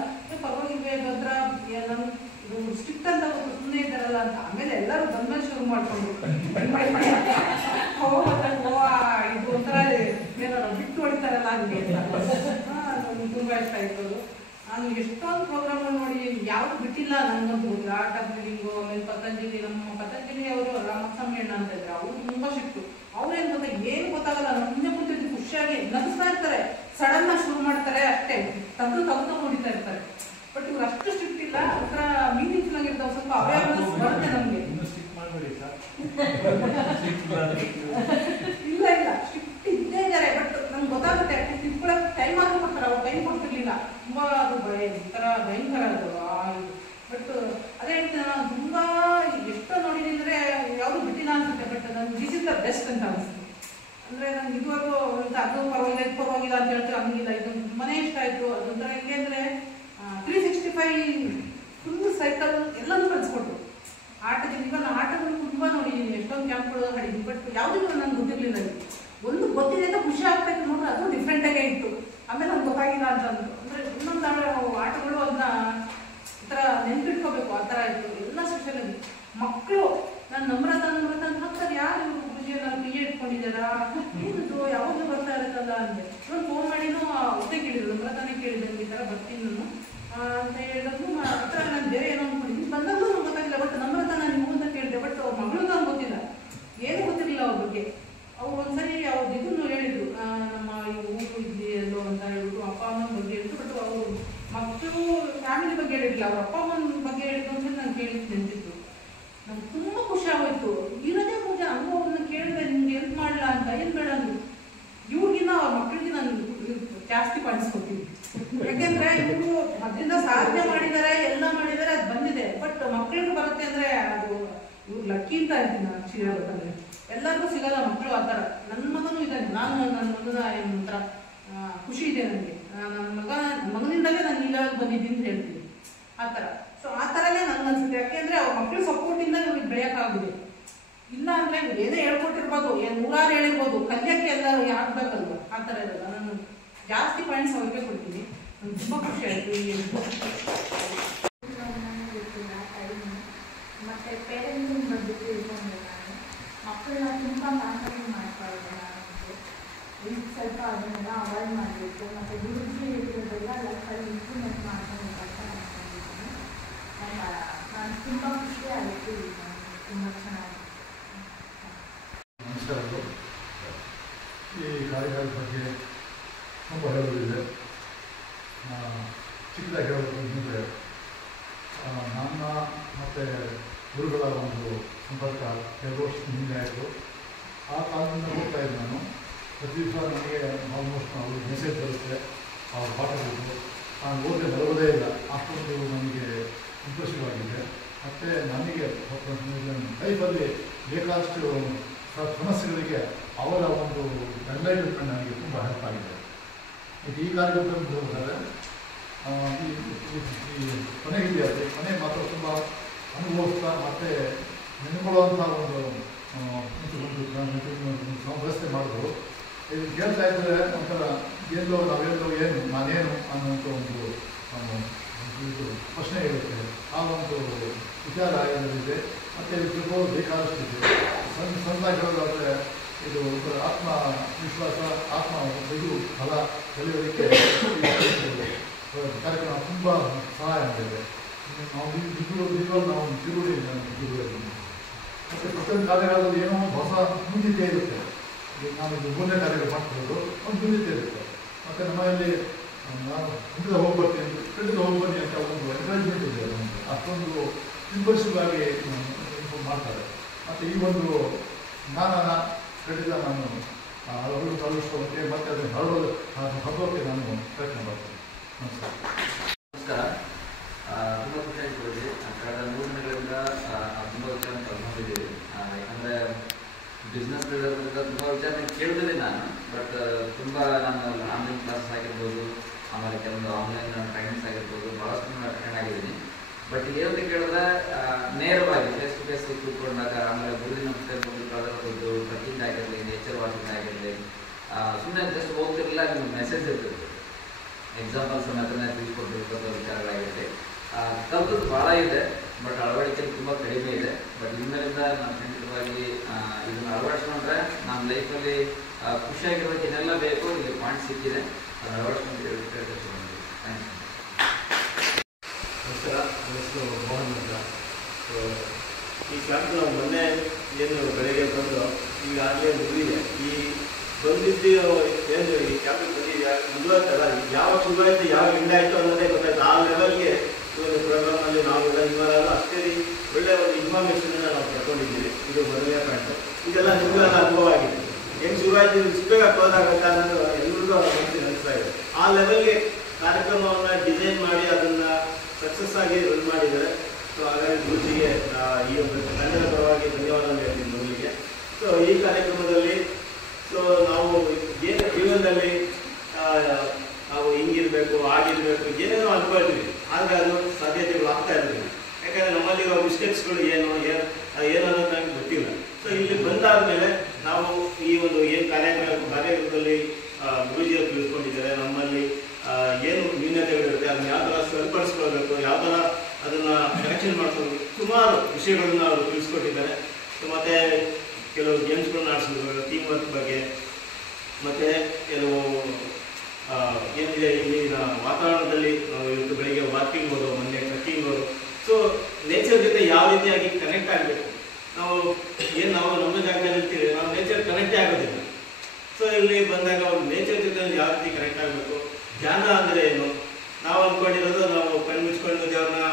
ಪರವಾಗಿಲ್ವೇ ಬಂದ್ರ ನಾನು ಇದು ಸ್ಟ್ರಿಕ್ಟ್ ಅಂತ ಸುಮ್ಮನೆ ಇದ್ದಾರಲ್ಲ ಅಂತ. ಆಮೇಲೆ ಎಲ್ಲರೂ ಬಂದ್ಮೇಲೆ ಶುರು ಮಾಡಿಕೊಂಡು ಇದು ಒಂಥರ ಏನೋ ಬಿಟ್ಟು ಹೊಡಿತಾರಲ್ಲ ಹಂಗೆ ನನಗೆ ತುಂಬ ಇಷ್ಟ ಆಯಿತು. ನಾನು ಎಷ್ಟೊಂದು ಪ್ರೋಗ್ರಾಮ್ಗಳು ನೋಡಿ ಯಾವುದು ಬಿಟ್ಟಿಲ್ಲ ನನಗಂತೂ. ಆರ್ಟ್ ಆಫ್ ಲಿವಿಂಗು, ಆಮೇಲೆ ಪತಂಜಲಿ, ನಮ್ಮ ಪತಂಜಲಿ ಅವರು ರಾಮಸ್ವಾಮಿ ಅಣ್ಣ ಅಂತ ಇದ್ರು. ಅವರು ತುಂಬ ಶಿಫ್ಟು. ಅವ್ರೇನು ಗೊತ್ತಾ ಏನು ಗೊತ್ತಾಗಲ್ಲ, ನಮ್ಮನ್ನೇ ಕೂತಿದ್ದು ಖುಷಿಯಾಗಿ ನಗಿಸ್ತಾ ಇರ್ತಾರೆ. ಸಡನ್ ಆಗಿ ಶುರು ಮಾಡ್ತಾರೆ ಅಷ್ಟೇ, ತೆಗೆದು ಹೊಡಿತಾ ಇರ್ತಾರೆ. ಬಟ್ ಇವ್ರು ಅಷ್ಟು ಸ್ಟ್ರಿಕ್ಟ್ ಇಲ್ಲ, ಒಂಥರ ಮೀನಿಂಗ್ಫುಲ್ ಆಗಿರ್ತಾವೆ, ಸ್ವಲ್ಪ ಅವೇರ್ನೆಸ್ ಬರುತ್ತೆ ನಮ್ಗೆ. ಇಲ್ಲ ಸ್ಟ್ರಿಕ್ಟ್ ಇದ್ದೇ ಇದ್ದಾರೆ, ಬಟ್ ನಮ್ಗೆ ಗೊತ್ತಾಗುತ್ತೆ ಅಟ್ಲೀಸ್ಟ್ ಇಟ್ಕೊಳಕ್ಕೆ ಟೈಮ್ ಆದ್ರೂ ಕೊಡ್ತಾರೆ. ಅವ್ರು ಟೈಮ್ ಕೊಡ್ತಿರ್ಲಿಲ್ಲ, ತುಂಬಾ ಅದು ಒಂಥರ ಭಯಂಕರ ಅದು. ಬಟ್ ಅದೇ ಹೇಳ್ತೀನಿ, ನಾನು ತುಂಬಾ ಎಷ್ಟೋ ನೋಡಿದೀನಿ ಅಂದ್ರೆ ಯಾವುದು ಬಿಟ್ಟಿಲ್ಲ ಅನ್ಸುತ್ತೆ. ಬಟ್ ನನ್ಗೆ ದಿಸ್ ಇಸ್ ದ ಬೆಸ್ಟ್ ಅಂತ ಅನಿಸುತ್ತೆ. ಅಂದ್ರೆ ನನ್ಗೆ ಇದುವರೆಗೂ ಅದು ಪರವಾಗಿಲ್ಲ ಇದು ಪರವಾಗಿಲ್ಲ ಅಂತ ಹೇಳ್ತೀವಿ, ಹಂಗಿಲ್ಲ. ಇದು ತುಂಬಾನೇ ಇಷ್ಟ ಆಯ್ತು. ಅದೊಂಥರ ಹೆಂಗೆ ಅಂದ್ರೆ 365 ಫುಲ್ ಸೈಕಲ್ ಎಲ್ಲನೂ ಕಲಿಸ್ಕೊಟ್ರು. ಆಟದಲ್ಲಿ ಈಗ ನಾನು ಆಟಗಳು ತುಂಬಾ ನೋಡಿದ್ದೀನಿ, ಎಷ್ಟೊಂದು ಕ್ಯಾಂಪ್ಗಳು ಹಾಡಿದ್ದೀನಿ. ಬಟ್ ಯಾವುದೂ ನನ್ಗೆ ಗೊತ್ತಿರ್ಲಿಲ್ಲ. ಒಂದು ಗೊತ್ತಿದೆ ಅಂತ ಖುಷಿ ಆಗ್ಬೇಕು ನೋಡ್ರೆ ಅದು ಡಿಫ್ರೆಂಟ್ ಆಗೇ ಇತ್ತು. ಆಮೇಲೆ ನಮ್ಗೆ ಗೊತ್ತಾಗಿಲ್ಲ ಅಂತ ಅಂದ್ರು. ಅಂದ್ರೆ ಇನ್ನೊಂದು ಆಟಗಳು ಅದನ್ನ ಈ ಥರ ನೆನ್ಪಿಟ್ಕೋಬೇಕು, ಆ ಥರ ಇತ್ತು ಎಲ್ಲ ಸೆಕ್ಷನಲ್ಲಿ. ಮಕ್ಕಳು ನಾನು ನಮ್ರತ ಅಂತ ಹಾಕ್ತಾರೆ, ಯಾರು ಗುರುಜಿ ನಾನು ಪಿ ಇಟ್ಕೊಂಡಿದ್ದಾರಾ, ಏನಿದು ಯಾವಾಗಲೂ ಬರ್ತಾ ಇರುತ್ತಲ್ಲ ಅಂದೆ. ಇವಾಗ ಫೋನ್ ಮಾಡಿನೂ ಒತ್ತೆ ಕೇಳಿದ್ರು, ನಮ್ರತಾನೇ ಕೇಳಿದೆ, ಈ ಥರ ಬರ್ತೀನಿ ನಾನು ಅಂತ ಹೇಳಿದ್ರು. ಆ ಥರ ನಾನು ಬೇರೆ ಏನೋ ಅಂದ್ಕೊಂಡಿದ್ದೀನಿ, ಬಂದಾಗಲೂ ನಂಗೆ ಗೊತ್ತಾಗಿಲ್ಲ. ಬಟ್ ನಮ್ರತ ನಾನು ನೀವು ಅಂತ ಕೇಳಿದೆ. ಬಟ್ ಅವ್ರ ಮಗಳು ನಂಗೆ ಗೊತ್ತಿಲ್ಲ, ಏನೂ ಗೊತ್ತಿರಲಿಲ್ಲ ಅವ್ರ ಬಗ್ಗೆ. ಅವ್ರು ಒಂದ್ಸರಿ ಅವ್ರು ಇದನ್ನು ಹೇಳಿದ್ರು, ನಮ್ಮ ಊರು ಇಲ್ಲಿ ಎಲ್ಲೋ ಅಂತ ಹೇಳಿದ್ರು, ಅಪ್ಪ ಅಮ್ಮನ ಬಗ್ಗೆ ಹೇಳಿದ್ರು. ಬಟ್ ಅವರು ಮಕ್ಕಳು ಫ್ಯಾಮಿಲಿ ಬಗ್ಗೆ ಹೇಳಿರಲಿಲ್ಲ, ಅವ್ರ ಅಪ್ಪ ಅಮ್ಮನ ಬಗ್ಗೆ ಹೇಳಿದ್ರು ಅಂತ ನಾನು ಕೇಳಿದ್ದು ನೆನ್ಸಿದ್ರು. ನಂಗೆ ತುಂಬ ಖುಷಿ ಆಗೋಯ್ತು. ಇರೋದೇ ಪೂಜೆ ಅನುಭವವನ್ನು ಕೇಳಿದ್ರೆ ನಿಮ್ಗೆ ಹೆಲ್ಪ್ ಮಾಡಲ್ಲ ಅಂತ. ಏನು ಬೇಡ ಅಂದ್ರು. ಇವ್ರಿಗಿನ್ನ ಅವ್ರ ಮಕ್ಕಳಿಗೆ ನಾನು ಜಾಸ್ತಿ ಪಾಯಿಂಟ್ಸ್ ಕೊಡ್ತೀನಿ. ಯಾಕೆಂದ್ರೆ ಇವರು ಅದರಿಂದ ಸಾಧನೆ ಮಾಡಿದ್ದಾರೆ, ಎಲ್ಲ ಮಾಡಿದ್ದಾರೆ, ಅದು ಬಂದಿದೆ. ಬಟ್ ಮಕ್ಕಳಿಗೆ ಬರುತ್ತೆ ಅಂದ್ರೆ ಅದು ಇವ್ರು ಲಕ್ಕಿ ಅಂತ ಹೇಳ್ತೀನಿ ನಾನು. ಆಕ್ಚುಲಿ ಹೇಳ್ಬೇಕಂದ್ರೆ ಎಲ್ಲರಿಗೂ ಸಿಗಲ್ಲ ಮಕ್ಕಳು ಆ ಥರ. ನನ್ನ ಮಗನೂ ಇದ್ದಾನೆ, ನಾನು ನನ್ನ ಮಗನ ಒಂಥರ ಖುಷಿ ಇದೆ ನನಗೆ. ನನ್ನ ಮಗನಿಂದಲೇ ನಾನು ಈ ಲೆವೆಲ್ ಬಂದಿದ್ದೀನಿ ಅಂತ ಹೇಳ್ತೀನಿ ಆ ಥರ. ಸೊ ಆ ಥರನೇ ನನ್ಗೆ ಅನ್ಸುತ್ತೆ. ಯಾಕೆಂದ್ರೆ ಅವ್ರ ಮಕ್ಕಳು ಸಪೋರ್ಟಿಂದ ಇವ್ರಿಗೆ ಬೆಳೆಯೋಕ್ಕಾಗಿದೆ. ಇಲ್ಲ ಅಂದ್ರೆ ಇವ್ರು ಏನೇ ಹೇಳ್ಕೊಟ್ಟಿರ್ಬೋದು, ನೂರಾರು ಹೇಳಿರ್ಬೋದು, ಕಲಿಯಕ್ಕೆ ಎಲ್ಲ ಆಗ್ಬೇಕಲ್ವ, ಆ ಥರ ಇರೋಲ್ಲ. ನಾನು ಜಾಸ್ತಿ ಪಾಯಿಂಟ್ಸ್ ಅವ್ರಿಗೆ ಕೊಡ್ತೀನಿ. ನಂಗೆ ತುಂಬ ಖುಷಿ ಆಯಿತು ಈ ಮತ್ತೆ ಪೇರೆಂಟ್ಸಿನ ಬಗ್ಗೆ ತಿಳ್ಕೊಂಡೆ. ನಾನು ಮಕ್ಕಳನ್ನ ತುಂಬ ಮ್ಯಾನೇಜ್ ಮಾಡ್ತಾ ಇದ್ದೆ. ನಾನು ಸ್ವಲ್ಪ ಅದನ್ನೆಲ್ಲ ಅವಾಯ್ಡ್ ಮಾಡಬೇಕು. ಮತ್ತು ಗುರುಜಿ ಹೇಳಿರೋದೆಲ್ಲ ಲೈಫಲ್ಲಿ ಇಂಪ್ರೂವ್ಮೆಂಟ್ ಮಾಡ್ಕೊಂಡು ಅಂತ ಅನ್ಕೊಂಡಿದ್ದೀನಿ. ನಾನು ತುಂಬ ಖುಷಿ ಆಯಿತು. ತುಂಬ ಚೆನ್ನಾಗಿ. ನಮಸ್ಕಾರಗಳು. ಈ ಕಾರ್ಯಕ್ರಮದ ಬಗ್ಗೆ ತುಂಬ ಹೇಳೋದಿದೆ. ಚಿಕ್ಕದಾಗಿ ಹೇಳೋದಂದರೆ ನನ್ನ ಮತ್ತು ಗುರುಗಳ ಒಂದು ಸಂಪರ್ಕ 2 ವರ್ಷದ ಹಿಂದೆ ಆಯಿತು. ಆ ಕಾಲದಿಂದ ಹೋಗ್ತಾ ಇದ್ದೆ ನಾನು. ಪ್ರತಿ ದಿವಸ ನನಗೆ ಆಲ್ಮೋಸ್ಟ್ ಅವ್ರ ಮೆಸೇಜ್ ಬರುತ್ತೆ, ಅವ್ರ ಪಾಠಗಳು ನಾನು ಬರೋದೇ ಇಲ್ಲ. ಅಷ್ಟೊಂದು ನನಗೆ ಇಂಪ್ರೆಸಿವ್ ಆಗಿದೆ. ಮತ್ತು ನನಗೆ ಲೈಫಲ್ಲಿ ಬೇಕಾದಷ್ಟು ಸಮಸ್ಯೆಗಳಿಗೆ ಅವರ ಒಂದು ಎನ್ಲೈಟ್ಮೆಂಟ್ ನನಗೆ ತುಂಬ ಹೆಲ್ಪ್ ಆಗಿದೆ. ಈ ಕಾರ್ಯಕ್ರಮದಲ್ಲಿ ಹೋದರೆ ಈ ಕೊನೆಗಿದೆಯಲ್ಲ, ಕೊನೆ ಮಾತ್ರ ತುಂಬ ಅನುಭವಿಸ್ತಾ ಮತ್ತು ನೆನ್ಕೊಳ್ಳುವಂಥ ಒಂದು ವ್ಯವಸ್ಥೆ ಮಾಡಿದ್ರು. ಇದು ಕೇಳ್ತಾ ಇದ್ದರೆ ಒಂಥರ ಎಲ್ಲೋ ನಾವೆಲ್ಲೋ ಏನು ನಾನೇನು ಅನ್ನೋಂಥ ಒಂದು ಇದು ಪ್ರಶ್ನೆ ಇರುತ್ತೆ. ಆ ಒಂದು ವಿಚಾರ ಇದರಲ್ಲಿದೆ. ಮತ್ತು ಇದು ಬೇಕಾದಷ್ಟಿದೆ. ಸಣ್ಣದಾಗಿ ಹೇಳೋದಾದರೆ ಇದು ಒಂಥರ ಆತ್ಮವಿಶ್ವಾಸ, ಇದು ಫಲ ಕಲಿಯೋದಕ್ಕೆ ಕಾರ್ಯಕ್ರಮ ತುಂಬ ಸಹಾಯ ಮಾಡಿದೆ. ನಾವು ನಾವು ತಿರುಗಿ ಮತ್ತು ಪ್ರತಿಯೊಂದು ಕಾರ್ಯಗಳಲ್ಲಿ ಏನೋ ಒಂದು ಹೊಸ ಮುಂದಿತೆ ಇರುತ್ತೆ. ನಾನು ಇದು 3ನೇ ಕಾರ್ಯಕ್ರಮ ಮಾಡ್ತಿರೋದು ಒಂದು ಮುಂದಿತೆ ಇರುತ್ತೆ. ಮತ್ತು ನಮ್ಮಲ್ಲಿ ನಾನು ಖಂಡಿತ ಹೋಗ್ಬರ್ತೀನಿ ಅಂತ ಒಂದು ಎನ್ಕರೇಜ್ಮೆಂಟ್ ಇದೆ ನಮಗೆ. ಅಷ್ಟೊಂದು ಇಂಪಲ್ಸಿವ್ ಆಗಿ ಮಾಡ್ತಾರೆ. ಮತ್ತು ಈ ಒಂದು ಜ್ಞಾನನ ಖಂಡಿತ ನಾನು ಅಳವಡಿಕೆ ತಲುಪಿಸೋದಕ್ಕೆ ಮತ್ತು ಅದನ್ನು ಹರಡೋಕ್ಕೆ ನಾನು ಪ್ರಯತ್ನ ಮಾಡ್ತೀನಿ. ನಮಸ್ಕಾರ. ತುಂಬ ಖುಷಿಯಾಗಿ ಬರೋದು. ಕಳೆದ 3 ದಿನಗಳಿಂದ ತುಂಬ ವಿಚಾರ ಕಲ್ತ್ಕೊಂಡಿದ್ದೀವಿ. ಯಾಕಂದರೆ ಬಿಸ್ನೆಸ್ ತುಂಬ ವಿಚಾರ ಕೇಳಿದ್ರೆ ನಾನು. ಬಟ್ ತುಂಬ ನಾನು ಆನ್ಲೈನ್ ಕ್ಲಾಸಸ್ ಆಗಿರ್ಬೋದು, ಆಮೇಲೆ ಕೆಲವೊಂದು ಆನ್ಲೈನ್ ಟ್ರೈನಿಂಗ್ಸ್ ಆಗಿರ್ಬೋದು, ಭಾಳಷ್ಟು ಅಟೆಂಡ್ ಆಗಿದ್ದೀನಿ. ಬಟ್ ಏನಂತ ಕೇಳಿದ್ರೆ ನೇರವಾಗಿ ಫೇಸ್ ಟು ಫೇಸ್ ಕೂತ್ಕೊಂಡಾಗ, ಆಮೇಲೆ ಗುರುದಿನ ಕಳೆದು ಟ್ರಕ್ಕಿಂಗ್ ಆಗಿರಲಿ, ನೇಚರ್ ವಾಕಿಂಗ್ ಆಗಿರಲಿ, ಸುಮ್ಮನೆ ಜಸ್ಟ್ ಹೋಗ್ತಿರಲಿಲ್ಲ, ನಿಮ್ಗೆ ಮೆಸೇಜ್ ಇರ್ತದೆ. ಎಕ್ಸಾಂಪಲ್ ಸಮೇತನೇ ತಿಳಿಸ್ಕೊಟ್ಟಿರ್ತಕ್ಕಂಥ ವಿಚಾರಗಳಾಗಿರಲಿ. ಕಲ್ತದ್ದು ಭಾಳ ಇದೆ, ಬಟ್ ಅಳವಡಿಕೆ ತುಂಬ ಕಡಿಮೆ ಇದೆ. ಬಟ್ ಇನ್ಮೇಲಿಂದ ನಾನು ಖಂಡಿತವಾಗಿ ಇದನ್ನು ಅಳವಡಿಸ್ಕೊಂಡ್ರೆ ನಮ್ಮ ಲೈಫಲ್ಲಿ ಖುಷಿಯಾಗಿರೋದಕ್ಕೆ ಏನೆಲ್ಲ ಬೇಕೋ ಇಲ್ಲಿ ಪಾಯಿಂಟ್ ಸಿಕ್ಕಿದೆ, ಅದನ್ನು ಅಳವಡಿಸ್ಕೊಂಡು ಹೇಳ್ತಾರೆ. Thank you. ನಮಸ್ಕಾರ. ನನ್ನ ಹೆಸರು ಮೋಹನ್ ಅಂತ. ಈ ಕ್ಯಾಂಪ್ ನಾವು ಮೊನ್ನೆ ಏನು ಬೆಳಗ್ಗೆ ಬಂದು ಈಗಾಗಲೇ ಮುಗಿದಿದೆ. ಈ ಬಂದಿದ್ದು ಏನು ಈ ಕ್ಯಾಂಪಿಗೆ ಬಂದಿದ್ಯಾ ಮುಂದುವರ್ತಲ್ಲ ಯಾವಾಗ ಶುರುವಾಯಿತು ಯಾವಾಗ ಎಂಡಾಯಿತು ಅನ್ನೋದೇ ಗೊತ್ತಾಯ್ತು. ಆ ಲೆವೆಲ್ಗೆ ಈ ಒಂದು ಪ್ರೋಗ್ರಾಮಲ್ಲಿ ನಾವೆಲ್ಲ ಇವಾಗ ಅಷ್ಟೇ ಒಳ್ಳೆಯ ಒಂದು ಇನ್ಫಾರ್ಮೇಷನ್ನ ನಾವು ಪಡ್ಕೊಂಡಿದ್ದೀವಿ. ಇದು ಮೊದಲನೇ ಪಾಯಿಂಟ್. ಇದೆಲ್ಲ ನಿಮಗೆಲ್ಲ ಅನುಭವ ಆಗಿದೆ. ಹೆಂಗೆ ಶುರುವಾಯಿತು ಬೇಗ ಕ್ಲೋಸ್ ಆಗುತ್ತಾ ಅನ್ನೋದು ಎಲ್ಲರಿಗೂ ಅನಿಸ್ತಾ ಇದೆ. ಆ ಲೆವೆಲ್ಗೆ ಕಾರ್ಯಕ್ರಮವನ್ನು ಡಿಸೈನ್ ಮಾಡಿ ಅದನ್ನು ಸಕ್ಸಸ್ ಆಗಿ ರನ್ ಮಾಡಿದ್ದಾರೆ. ಸೊ ಹಾಗಾಗಿ ಗುರುಜಿಗೆ ಈ ಒಂದು ತಂಡದ ಪರವಾಗಿ ಧನ್ಯವಾದ ಹೇಳ್ತೀನಿ ಮೊದಲಿಗೆ. ಸೊ ಈ ಕಾರ್ಯಕ್ರಮದಲ್ಲಿ ಸೊ ನಾವು ಏನು ಜೀವನದಲ್ಲಿ ನಾವು ಹಿಂಗಿರಬೇಕು ಆಗಿರಬೇಕು ಏನೇನೋ ಅನ್ಕೊಳ್ತೀವಿ, ಆದರೆ ಅದು ಸಾಧ್ಯತೆಗಳು ಆಗ್ತಾ ಇರಲಿಲ್ಲ. ಯಾಕಂದರೆ ನಮ್ಮಲ್ಲಿರೋ ಮಿಸ್ಟೇಕ್ಸ್ಗಳು ಏನು ಅನ್ನೋದು ನಮಗೆ ಗೊತ್ತಿಲ್ಲ. ಸೊ ಇಲ್ಲಿ ಬಂದಾದ ಮೇಲೆ ನಾವು ಈ ಒಂದು ಏನು ಕಾರ್ಯಕ್ರಮದಲ್ಲಿ ಗುರುಜಿಯವರು ತಿಳಿಸ್ಕೊಂಡಿದ್ದಾರೆ, ನಮ್ಮಲ್ಲಿ ಏನು ನ್ಯೂನತೆಗಳಿರುತ್ತೆ ಅದನ್ನು ಯಾವ ಥರ ಸರಿಪಡಿಸ್ಕೊಳ್ಬೇಕು, ಯಾವ ಥರ ಅದನ್ನು ಕರೆಕ್ಷನ್ ಮಾಡ್ಕೊಳ್ಬೇಕು, ಸುಮಾರು ವಿಷಯಗಳನ್ನ ಅವರು ತಿಳಿಸ್ಕೊಟ್ಟಿದ್ದಾರೆ. ಮತ್ತು ಕೆಲವು ಗೇಮ್ಸ್ಗಳನ್ನ ಆಡಿಸಿದ್ರು, ಟೀಮ್ ವರ್ಕ್ ಬಗ್ಗೆ, ಮತ್ತು ಕೆಲವು ಏನಿದೆ ಇಲ್ಲಿನ ವಾತಾವರಣದಲ್ಲಿ ನಾವು ಇವತ್ತು ಬೆಳಿಗ್ಗೆ ವಾಕಿಂಗ್ ಹೋದೋ, ಮೊನ್ನೆ ಟ್ರೆಕ್ಕಿಂಗ್ ಹೋದೋ. ಸೊ ನೇಚರ್ ಜೊತೆ ಯಾವ ರೀತಿಯಾಗಿ ಕನೆಕ್ಟ್ ಆಗಬೇಕು, ನಾವು ನಮ್ಮ ಜಾಗದಲ್ಲಿ ಇರ್ತೀವಿ, ನಾವು ನೇಚರ್ ಕನೆಕ್ಟೇ ಆಗೋದಿಲ್ಲ. ಸೊ ಇಲ್ಲಿ ಬಂದಾಗ ಅವ್ರು ನೇಚರ್ ಜೊತೆ ಯಾವ ರೀತಿ ಕನೆಕ್ಟ್ ಆಗಬೇಕು, ಧ್ಯಾನ ಅಂದರೆ ಏನು, ನಾವು ಅಂದ್ಕೊಂಡಿರೋದು ನಾವು ಕಣ್ಣು ಮುಚ್ಕೊಂಡು ದೇವ್ರನ್ನ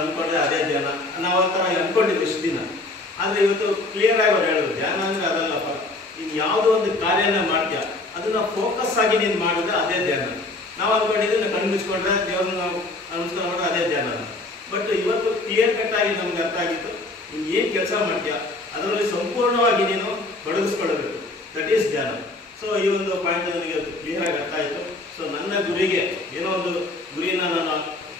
ಅಂದ್ಕೊಂಡ್ರೆ ಅದೇ ಧ್ಯಾನ, ನಾವು ಆ ಥರ ಅಂದ್ಕೊಂಡಿದ್ದು ಇಷ್ಟು ದಿನ. ಆದರೆ ಇವತ್ತು ಕ್ಲಿಯರ್ ಆಗಿ ಅವ್ರು ಹೇಳೋದು ಧ್ಯಾನ ಅಂದರೆ ಅದಲ್ಲಪ್ಪ, ನೀನು ಯಾವುದೋ ಒಂದು ಕಾರ್ಯನ ಮಾಡ್ತೀಯ ಅದನ್ನು ಫೋಕಸ್ ಆಗಿ ನೀನು ಮಾಡಿದ್ರೆ ಅದೇ ಧ್ಯಾನ. ನಾವು ಅಂದ್ಕೊಂಡಿದ್ದು ಕಣ್ಣು ಮುಚ್ಕೊಂಡ್ರೆ ದೇವ್ರನ್ನ ನಾವು ನಮಸ್ಕಾರ ಮಾಡಿದ್ರೆ ಅದೇ ಧ್ಯಾನ. ಬಟ್ ಇವತ್ತು ಕ್ಲಿಯರ್ ಕಟ್ ಆಗಿ ನಮ್ಗೆ ಅರ್ಥ ಆಗಿತ್ತು, ನೀನು ಏನು ಕೆಲಸ ಮಾಡ್ತೀಯ ಅದರಲ್ಲಿ ಸಂಪೂರ್ಣವಾಗಿ ನೀನು ತೊಡಗಿಸ್ಕೊಳ್ಬೇಕು, ದಟ್ ಈಸ್ ಧ್ಯಾನ. ಸೊ ಈ ಒಂದು ಪಾಯಿಂಟ್ ನನಗೆ ಕ್ಲಿಯರ್ ಆಗಿ ಅರ್ಥ ಆಯಿತು. ಸೊ ನನ್ನ ಗುರಿಗೆ ಏನೋ ಒಂದು ಗುರಿನ ನಾನು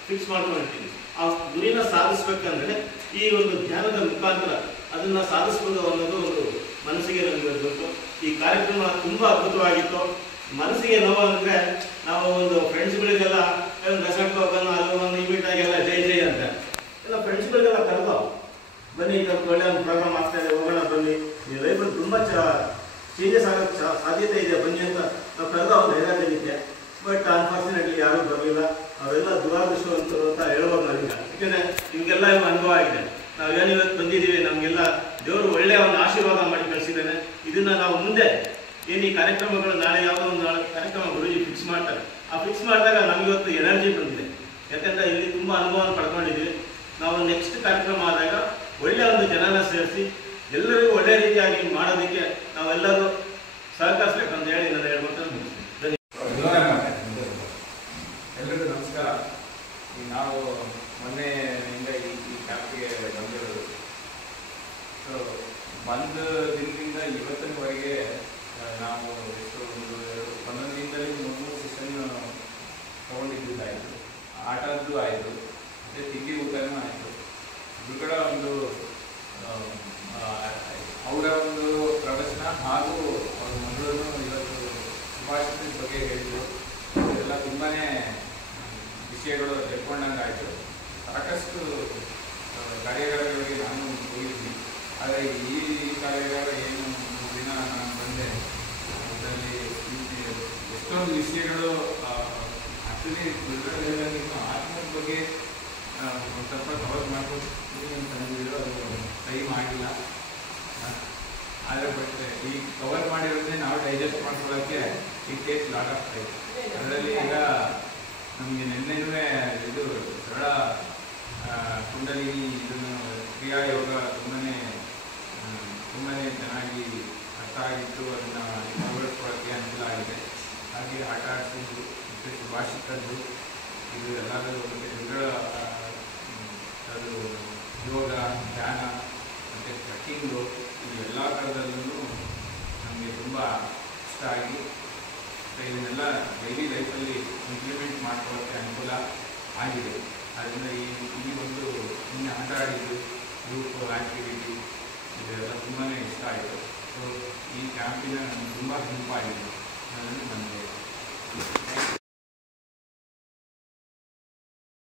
ಫಿಕ್ಸ್ ಮಾಡ್ಕೊಂಡಿರ್ತೀನಿ, ಆ ಗುರಿನ ಸಾಧಿಸ್ಬೇಕಂದ್ರೆ ಈ ಒಂದು ಧ್ಯಾನದ ಮುಖಾಂತರ ಅದನ್ನು ಸಾಧಿಸ್ಬೋದು ಅನ್ನೋದು ಒಂದು ಮನಸ್ಸಿಗೆ ನನಗೆ ಬಂತು. ಈ ಕಾರ್ಯಕ್ರಮ ತುಂಬ ಅದ್ಭುತವಾಗಿತ್ತು. ಮನಸ್ಸಿಗೆ ನೋವು ಅಂದರೆ ನಾವು ಒಂದು ಫ್ರೆಂಡ್ಸ್ಗಳಿಗೆಲ್ಲ ರೆಸಾರ್ಟ್ಗೆ ಹೋಗೋಣ, ಅಲ್ಲಿ ಒಂದು ಇಮಿಟ್ ಆಗೆಲ್ಲ ಜೈ ಜೈ ಅಂತ ಎಲ್ಲ ಫ್ರೆಂಡ್ಸ್ಗಳಿಗೆಲ್ಲ ಕರೆದು ಬನ್ನಿ ಒಳ್ಳೆ ಒಂದು ಪ್ರೋಗ್ರಾಮ್ ಆಗ್ತಾ ಇದೆ, ಹೋಗೋಣ ಬನ್ನಿ, ನೀವು ಲೈಫಲ್ಲಿ ತುಂಬ ಚೇಂಜಸ್ ಆಗೋಕ್ಕೆ ಸಾಧ್ಯತೆ ಇದೆ ಬನ್ನಿ ಅಂತ ನಾವು ಕರೆದು ಅವ್ರು ಧೈರ್ಯ ತೆಗಿದ್ದೆ. ಬಟ್ ಅನ್ಫಾರ್ಚುನೇಟ್ಲಿ ಯಾರೂ ಬರಲಿಲ್ಲ. ಅವರೆಲ್ಲ ದುರಾದೃಷ್ಟವಂತರು ಅಂತ ಹೇಳ್ಬೋದು ನನಗೆ. ಯಾಕೆಂದರೆ ನಿಮಗೆಲ್ಲ ಇವಾಗ ಅನುಭವ ಆಗಿದೆ. ನಾವೇನು ಇವತ್ತು ಬಂದಿದ್ದೀವಿ, ನಮಗೆಲ್ಲ ದೇವರು ಒಳ್ಳೆಯ ಒಂದು ಆಶೀರ್ವಾದ ಮಾಡಿ ಕಳಿಸಿದ್ದಾನೆ. ಇದನ್ನು ನಾವು ಮುಂದೆ ಏನು ಈ ಕಾರ್ಯಕ್ರಮಗಳು ನಾಳೆ ಯಾವುದೋ ಒಂದು ಕಾರ್ಯಕ್ರಮ ಗುರುಜಿ ಫಿಕ್ಸ್ ಮಾಡ್ತಾರೆ, ಆ ಫಿಕ್ಸ್ ಮಾಡಿದಾಗ ನಮಗಿವತ್ತು ಎನರ್ಜಿ ಬಂದಿದೆ. ಯಾಕಂದರೆ ಇಲ್ಲಿ ತುಂಬ ಅನುಭವವನ್ನು ಪಡ್ಕೊಂಡಿದ್ದೀವಿ. ನಾವು ನೆಕ್ಸ್ಟ್ ಕಾರ್ಯಕ್ರಮ ಆದಾಗ ಒಳ್ಳೆಯ ಒಂದು ಜನನ ಸೇರಿಸಿ ಎಲ್ಲರಿಗೂ ಒಳ್ಳೆಯ ರೀತಿಯಾಗಿ ಮಾಡೋದಕ್ಕೆ ನಾವೆಲ್ಲರೂ ಸಹಕರಿಸ್ಬೇಕಂತ ಹೇಳಿ ನಾನು ಹೇಳ್ಬೋದು. ಎಲ್ಲರಿಗೂ ನಮಸ್ಕಾರ. ನಾವು ಮೊನ್ನೆಯಿಂದ ಈ ಕ್ಯಾಂಪಿಗೆ ಬಂದಿರೋದು. ಸೊ ಬಂದ ದಿನದಿಂದ ಇವತ್ತಿನವರೆಗೆ ನಾವು ಎಷ್ಟು ಒಂದೊಂದು ದಿನದಲ್ಲಿ 3 ಸೆಷನ್ ತೊಗೊಂಡಿದ್ದಾಯಿತು, ಆಟದ್ದು ಆಯಿತು, ಮತ್ತು ತಿಂಡಿ ಊಟನೂ ಆಯಿತು. ಗುರುಗಳ ಒಂದು ಅವರ ಒಂದು ಪ್ರದರ್ಶನ ಹಾಗೂ ಅವ್ರ ಮಗಳನ್ನು ಇವತ್ತು ಸುಭಾಷಿತದ ಬಗ್ಗೆ ಹೇಳಿದರು. ಇದೆಲ್ಲ ತುಂಬಾ ವಿಷಯಗಳು ತೆಕ್ಕೊಂಡಂಗೆ ಆಯಿತು. ಸಾಕಷ್ಟು ಕಾರ್ಯಾಗಾರಗಳಿಗೆ ನಾನು ಹೋಗಿದ್ದೀನಿ, ಆದರೆ ಈ ಕಾರ್ಯಾಗಾರ ಏನು ದಿನ ನಾನು ಬಂದೆ, ಅದರಲ್ಲಿ ಎಷ್ಟೊಂದು ವಿಷಯಗಳು ಆ್ಯಕ್ಚುಲಿ ಗುರುಗಳಲ್ಲಿ ಆತ್ಮದ ಬಗ್ಗೆ ಸ್ವಲ್ಪ ಕವರ್ ಮಾಡ್ಕೊಡ್ತೀನಿ ಅಂತಂದಿದ್ರು, ಅದು ಸಹಿ ಮಾಡಿಲ್ಲ. ಆದರೆ ಬಟ್ ಈ ಕವರ್ ಮಾಡಿರೋದೇ ನಾವು ಡೈಜೆಸ್ಟ್ ಮಾಡ್ಕೊಳ್ಳೋಕ್ಕೆ it takes lot of time. ಅದರಲ್ಲಿ ಈಗ ನಮಗೆ ನಿನ್ನೆನೂ ಇದು ಸರಳ ಕುಂಡಲಿನಿ ಇದನ್ನು ಕ್ರಿಯಾ ಯೋಗ ತುಂಬಾ ಚೆನ್ನಾಗಿ ಅರ್ಥ ಆಗಿತ್ತು. ಅದನ್ನು ಅಳವಡಿಸ್ಕೊಳ್ಳೋಕ್ಕೆ ಅನುಕೂಲ ಆಗಿದೆ. ಹಾಗೆ ಆಟ ಆಡಿಸಿದ್ದು ಮತ್ತು ಸುಭಾಷಿತದ್ದು ಇದು ಎಲ್ಲದರಲ್ಲೂ ಗುರುಗಳ ಅದು ಯೋಗ, ಧ್ಯಾನ ಮತ್ತು ಟ್ರೆಕ್ಕಿಂಗು ಇದು ಎಲ್ಲ ಥರದಲ್ಲೂ ನಮಗೆ ತುಂಬ ಇಷ್ಟ ಆಗಿ ಇದನ್ನೆಲ್ಲ ಡೈಲಿ ಲೈಫಲ್ಲಿ ಇಂಪ್ಲಿಮೆಂಟ್ ಮಾಡ್ಕೊಳ್ಳೋಕ್ಕೆ ಅನುಕೂಲ ಆಗಿದೆ. ಅದರಿಂದ ಈ ಒಂದು ಇನ್ನು ಆಟ ಆಡಿದ್ದು ಗ್ರೂಪ್ ಆ್ಯಕ್ಟಿವಿಟಿ ಇದೆಲ್ಲ ತುಂಬಾ ಇಷ್ಟ ಆಯಿತು. ಸೊ ಈ ಕ್ಯಾಂಪಿನ ನನಗೆ ತುಂಬ ಹೆಲ್ಪ್ ಆಗಿದೆ. ಅದನ್ನು ನಾನು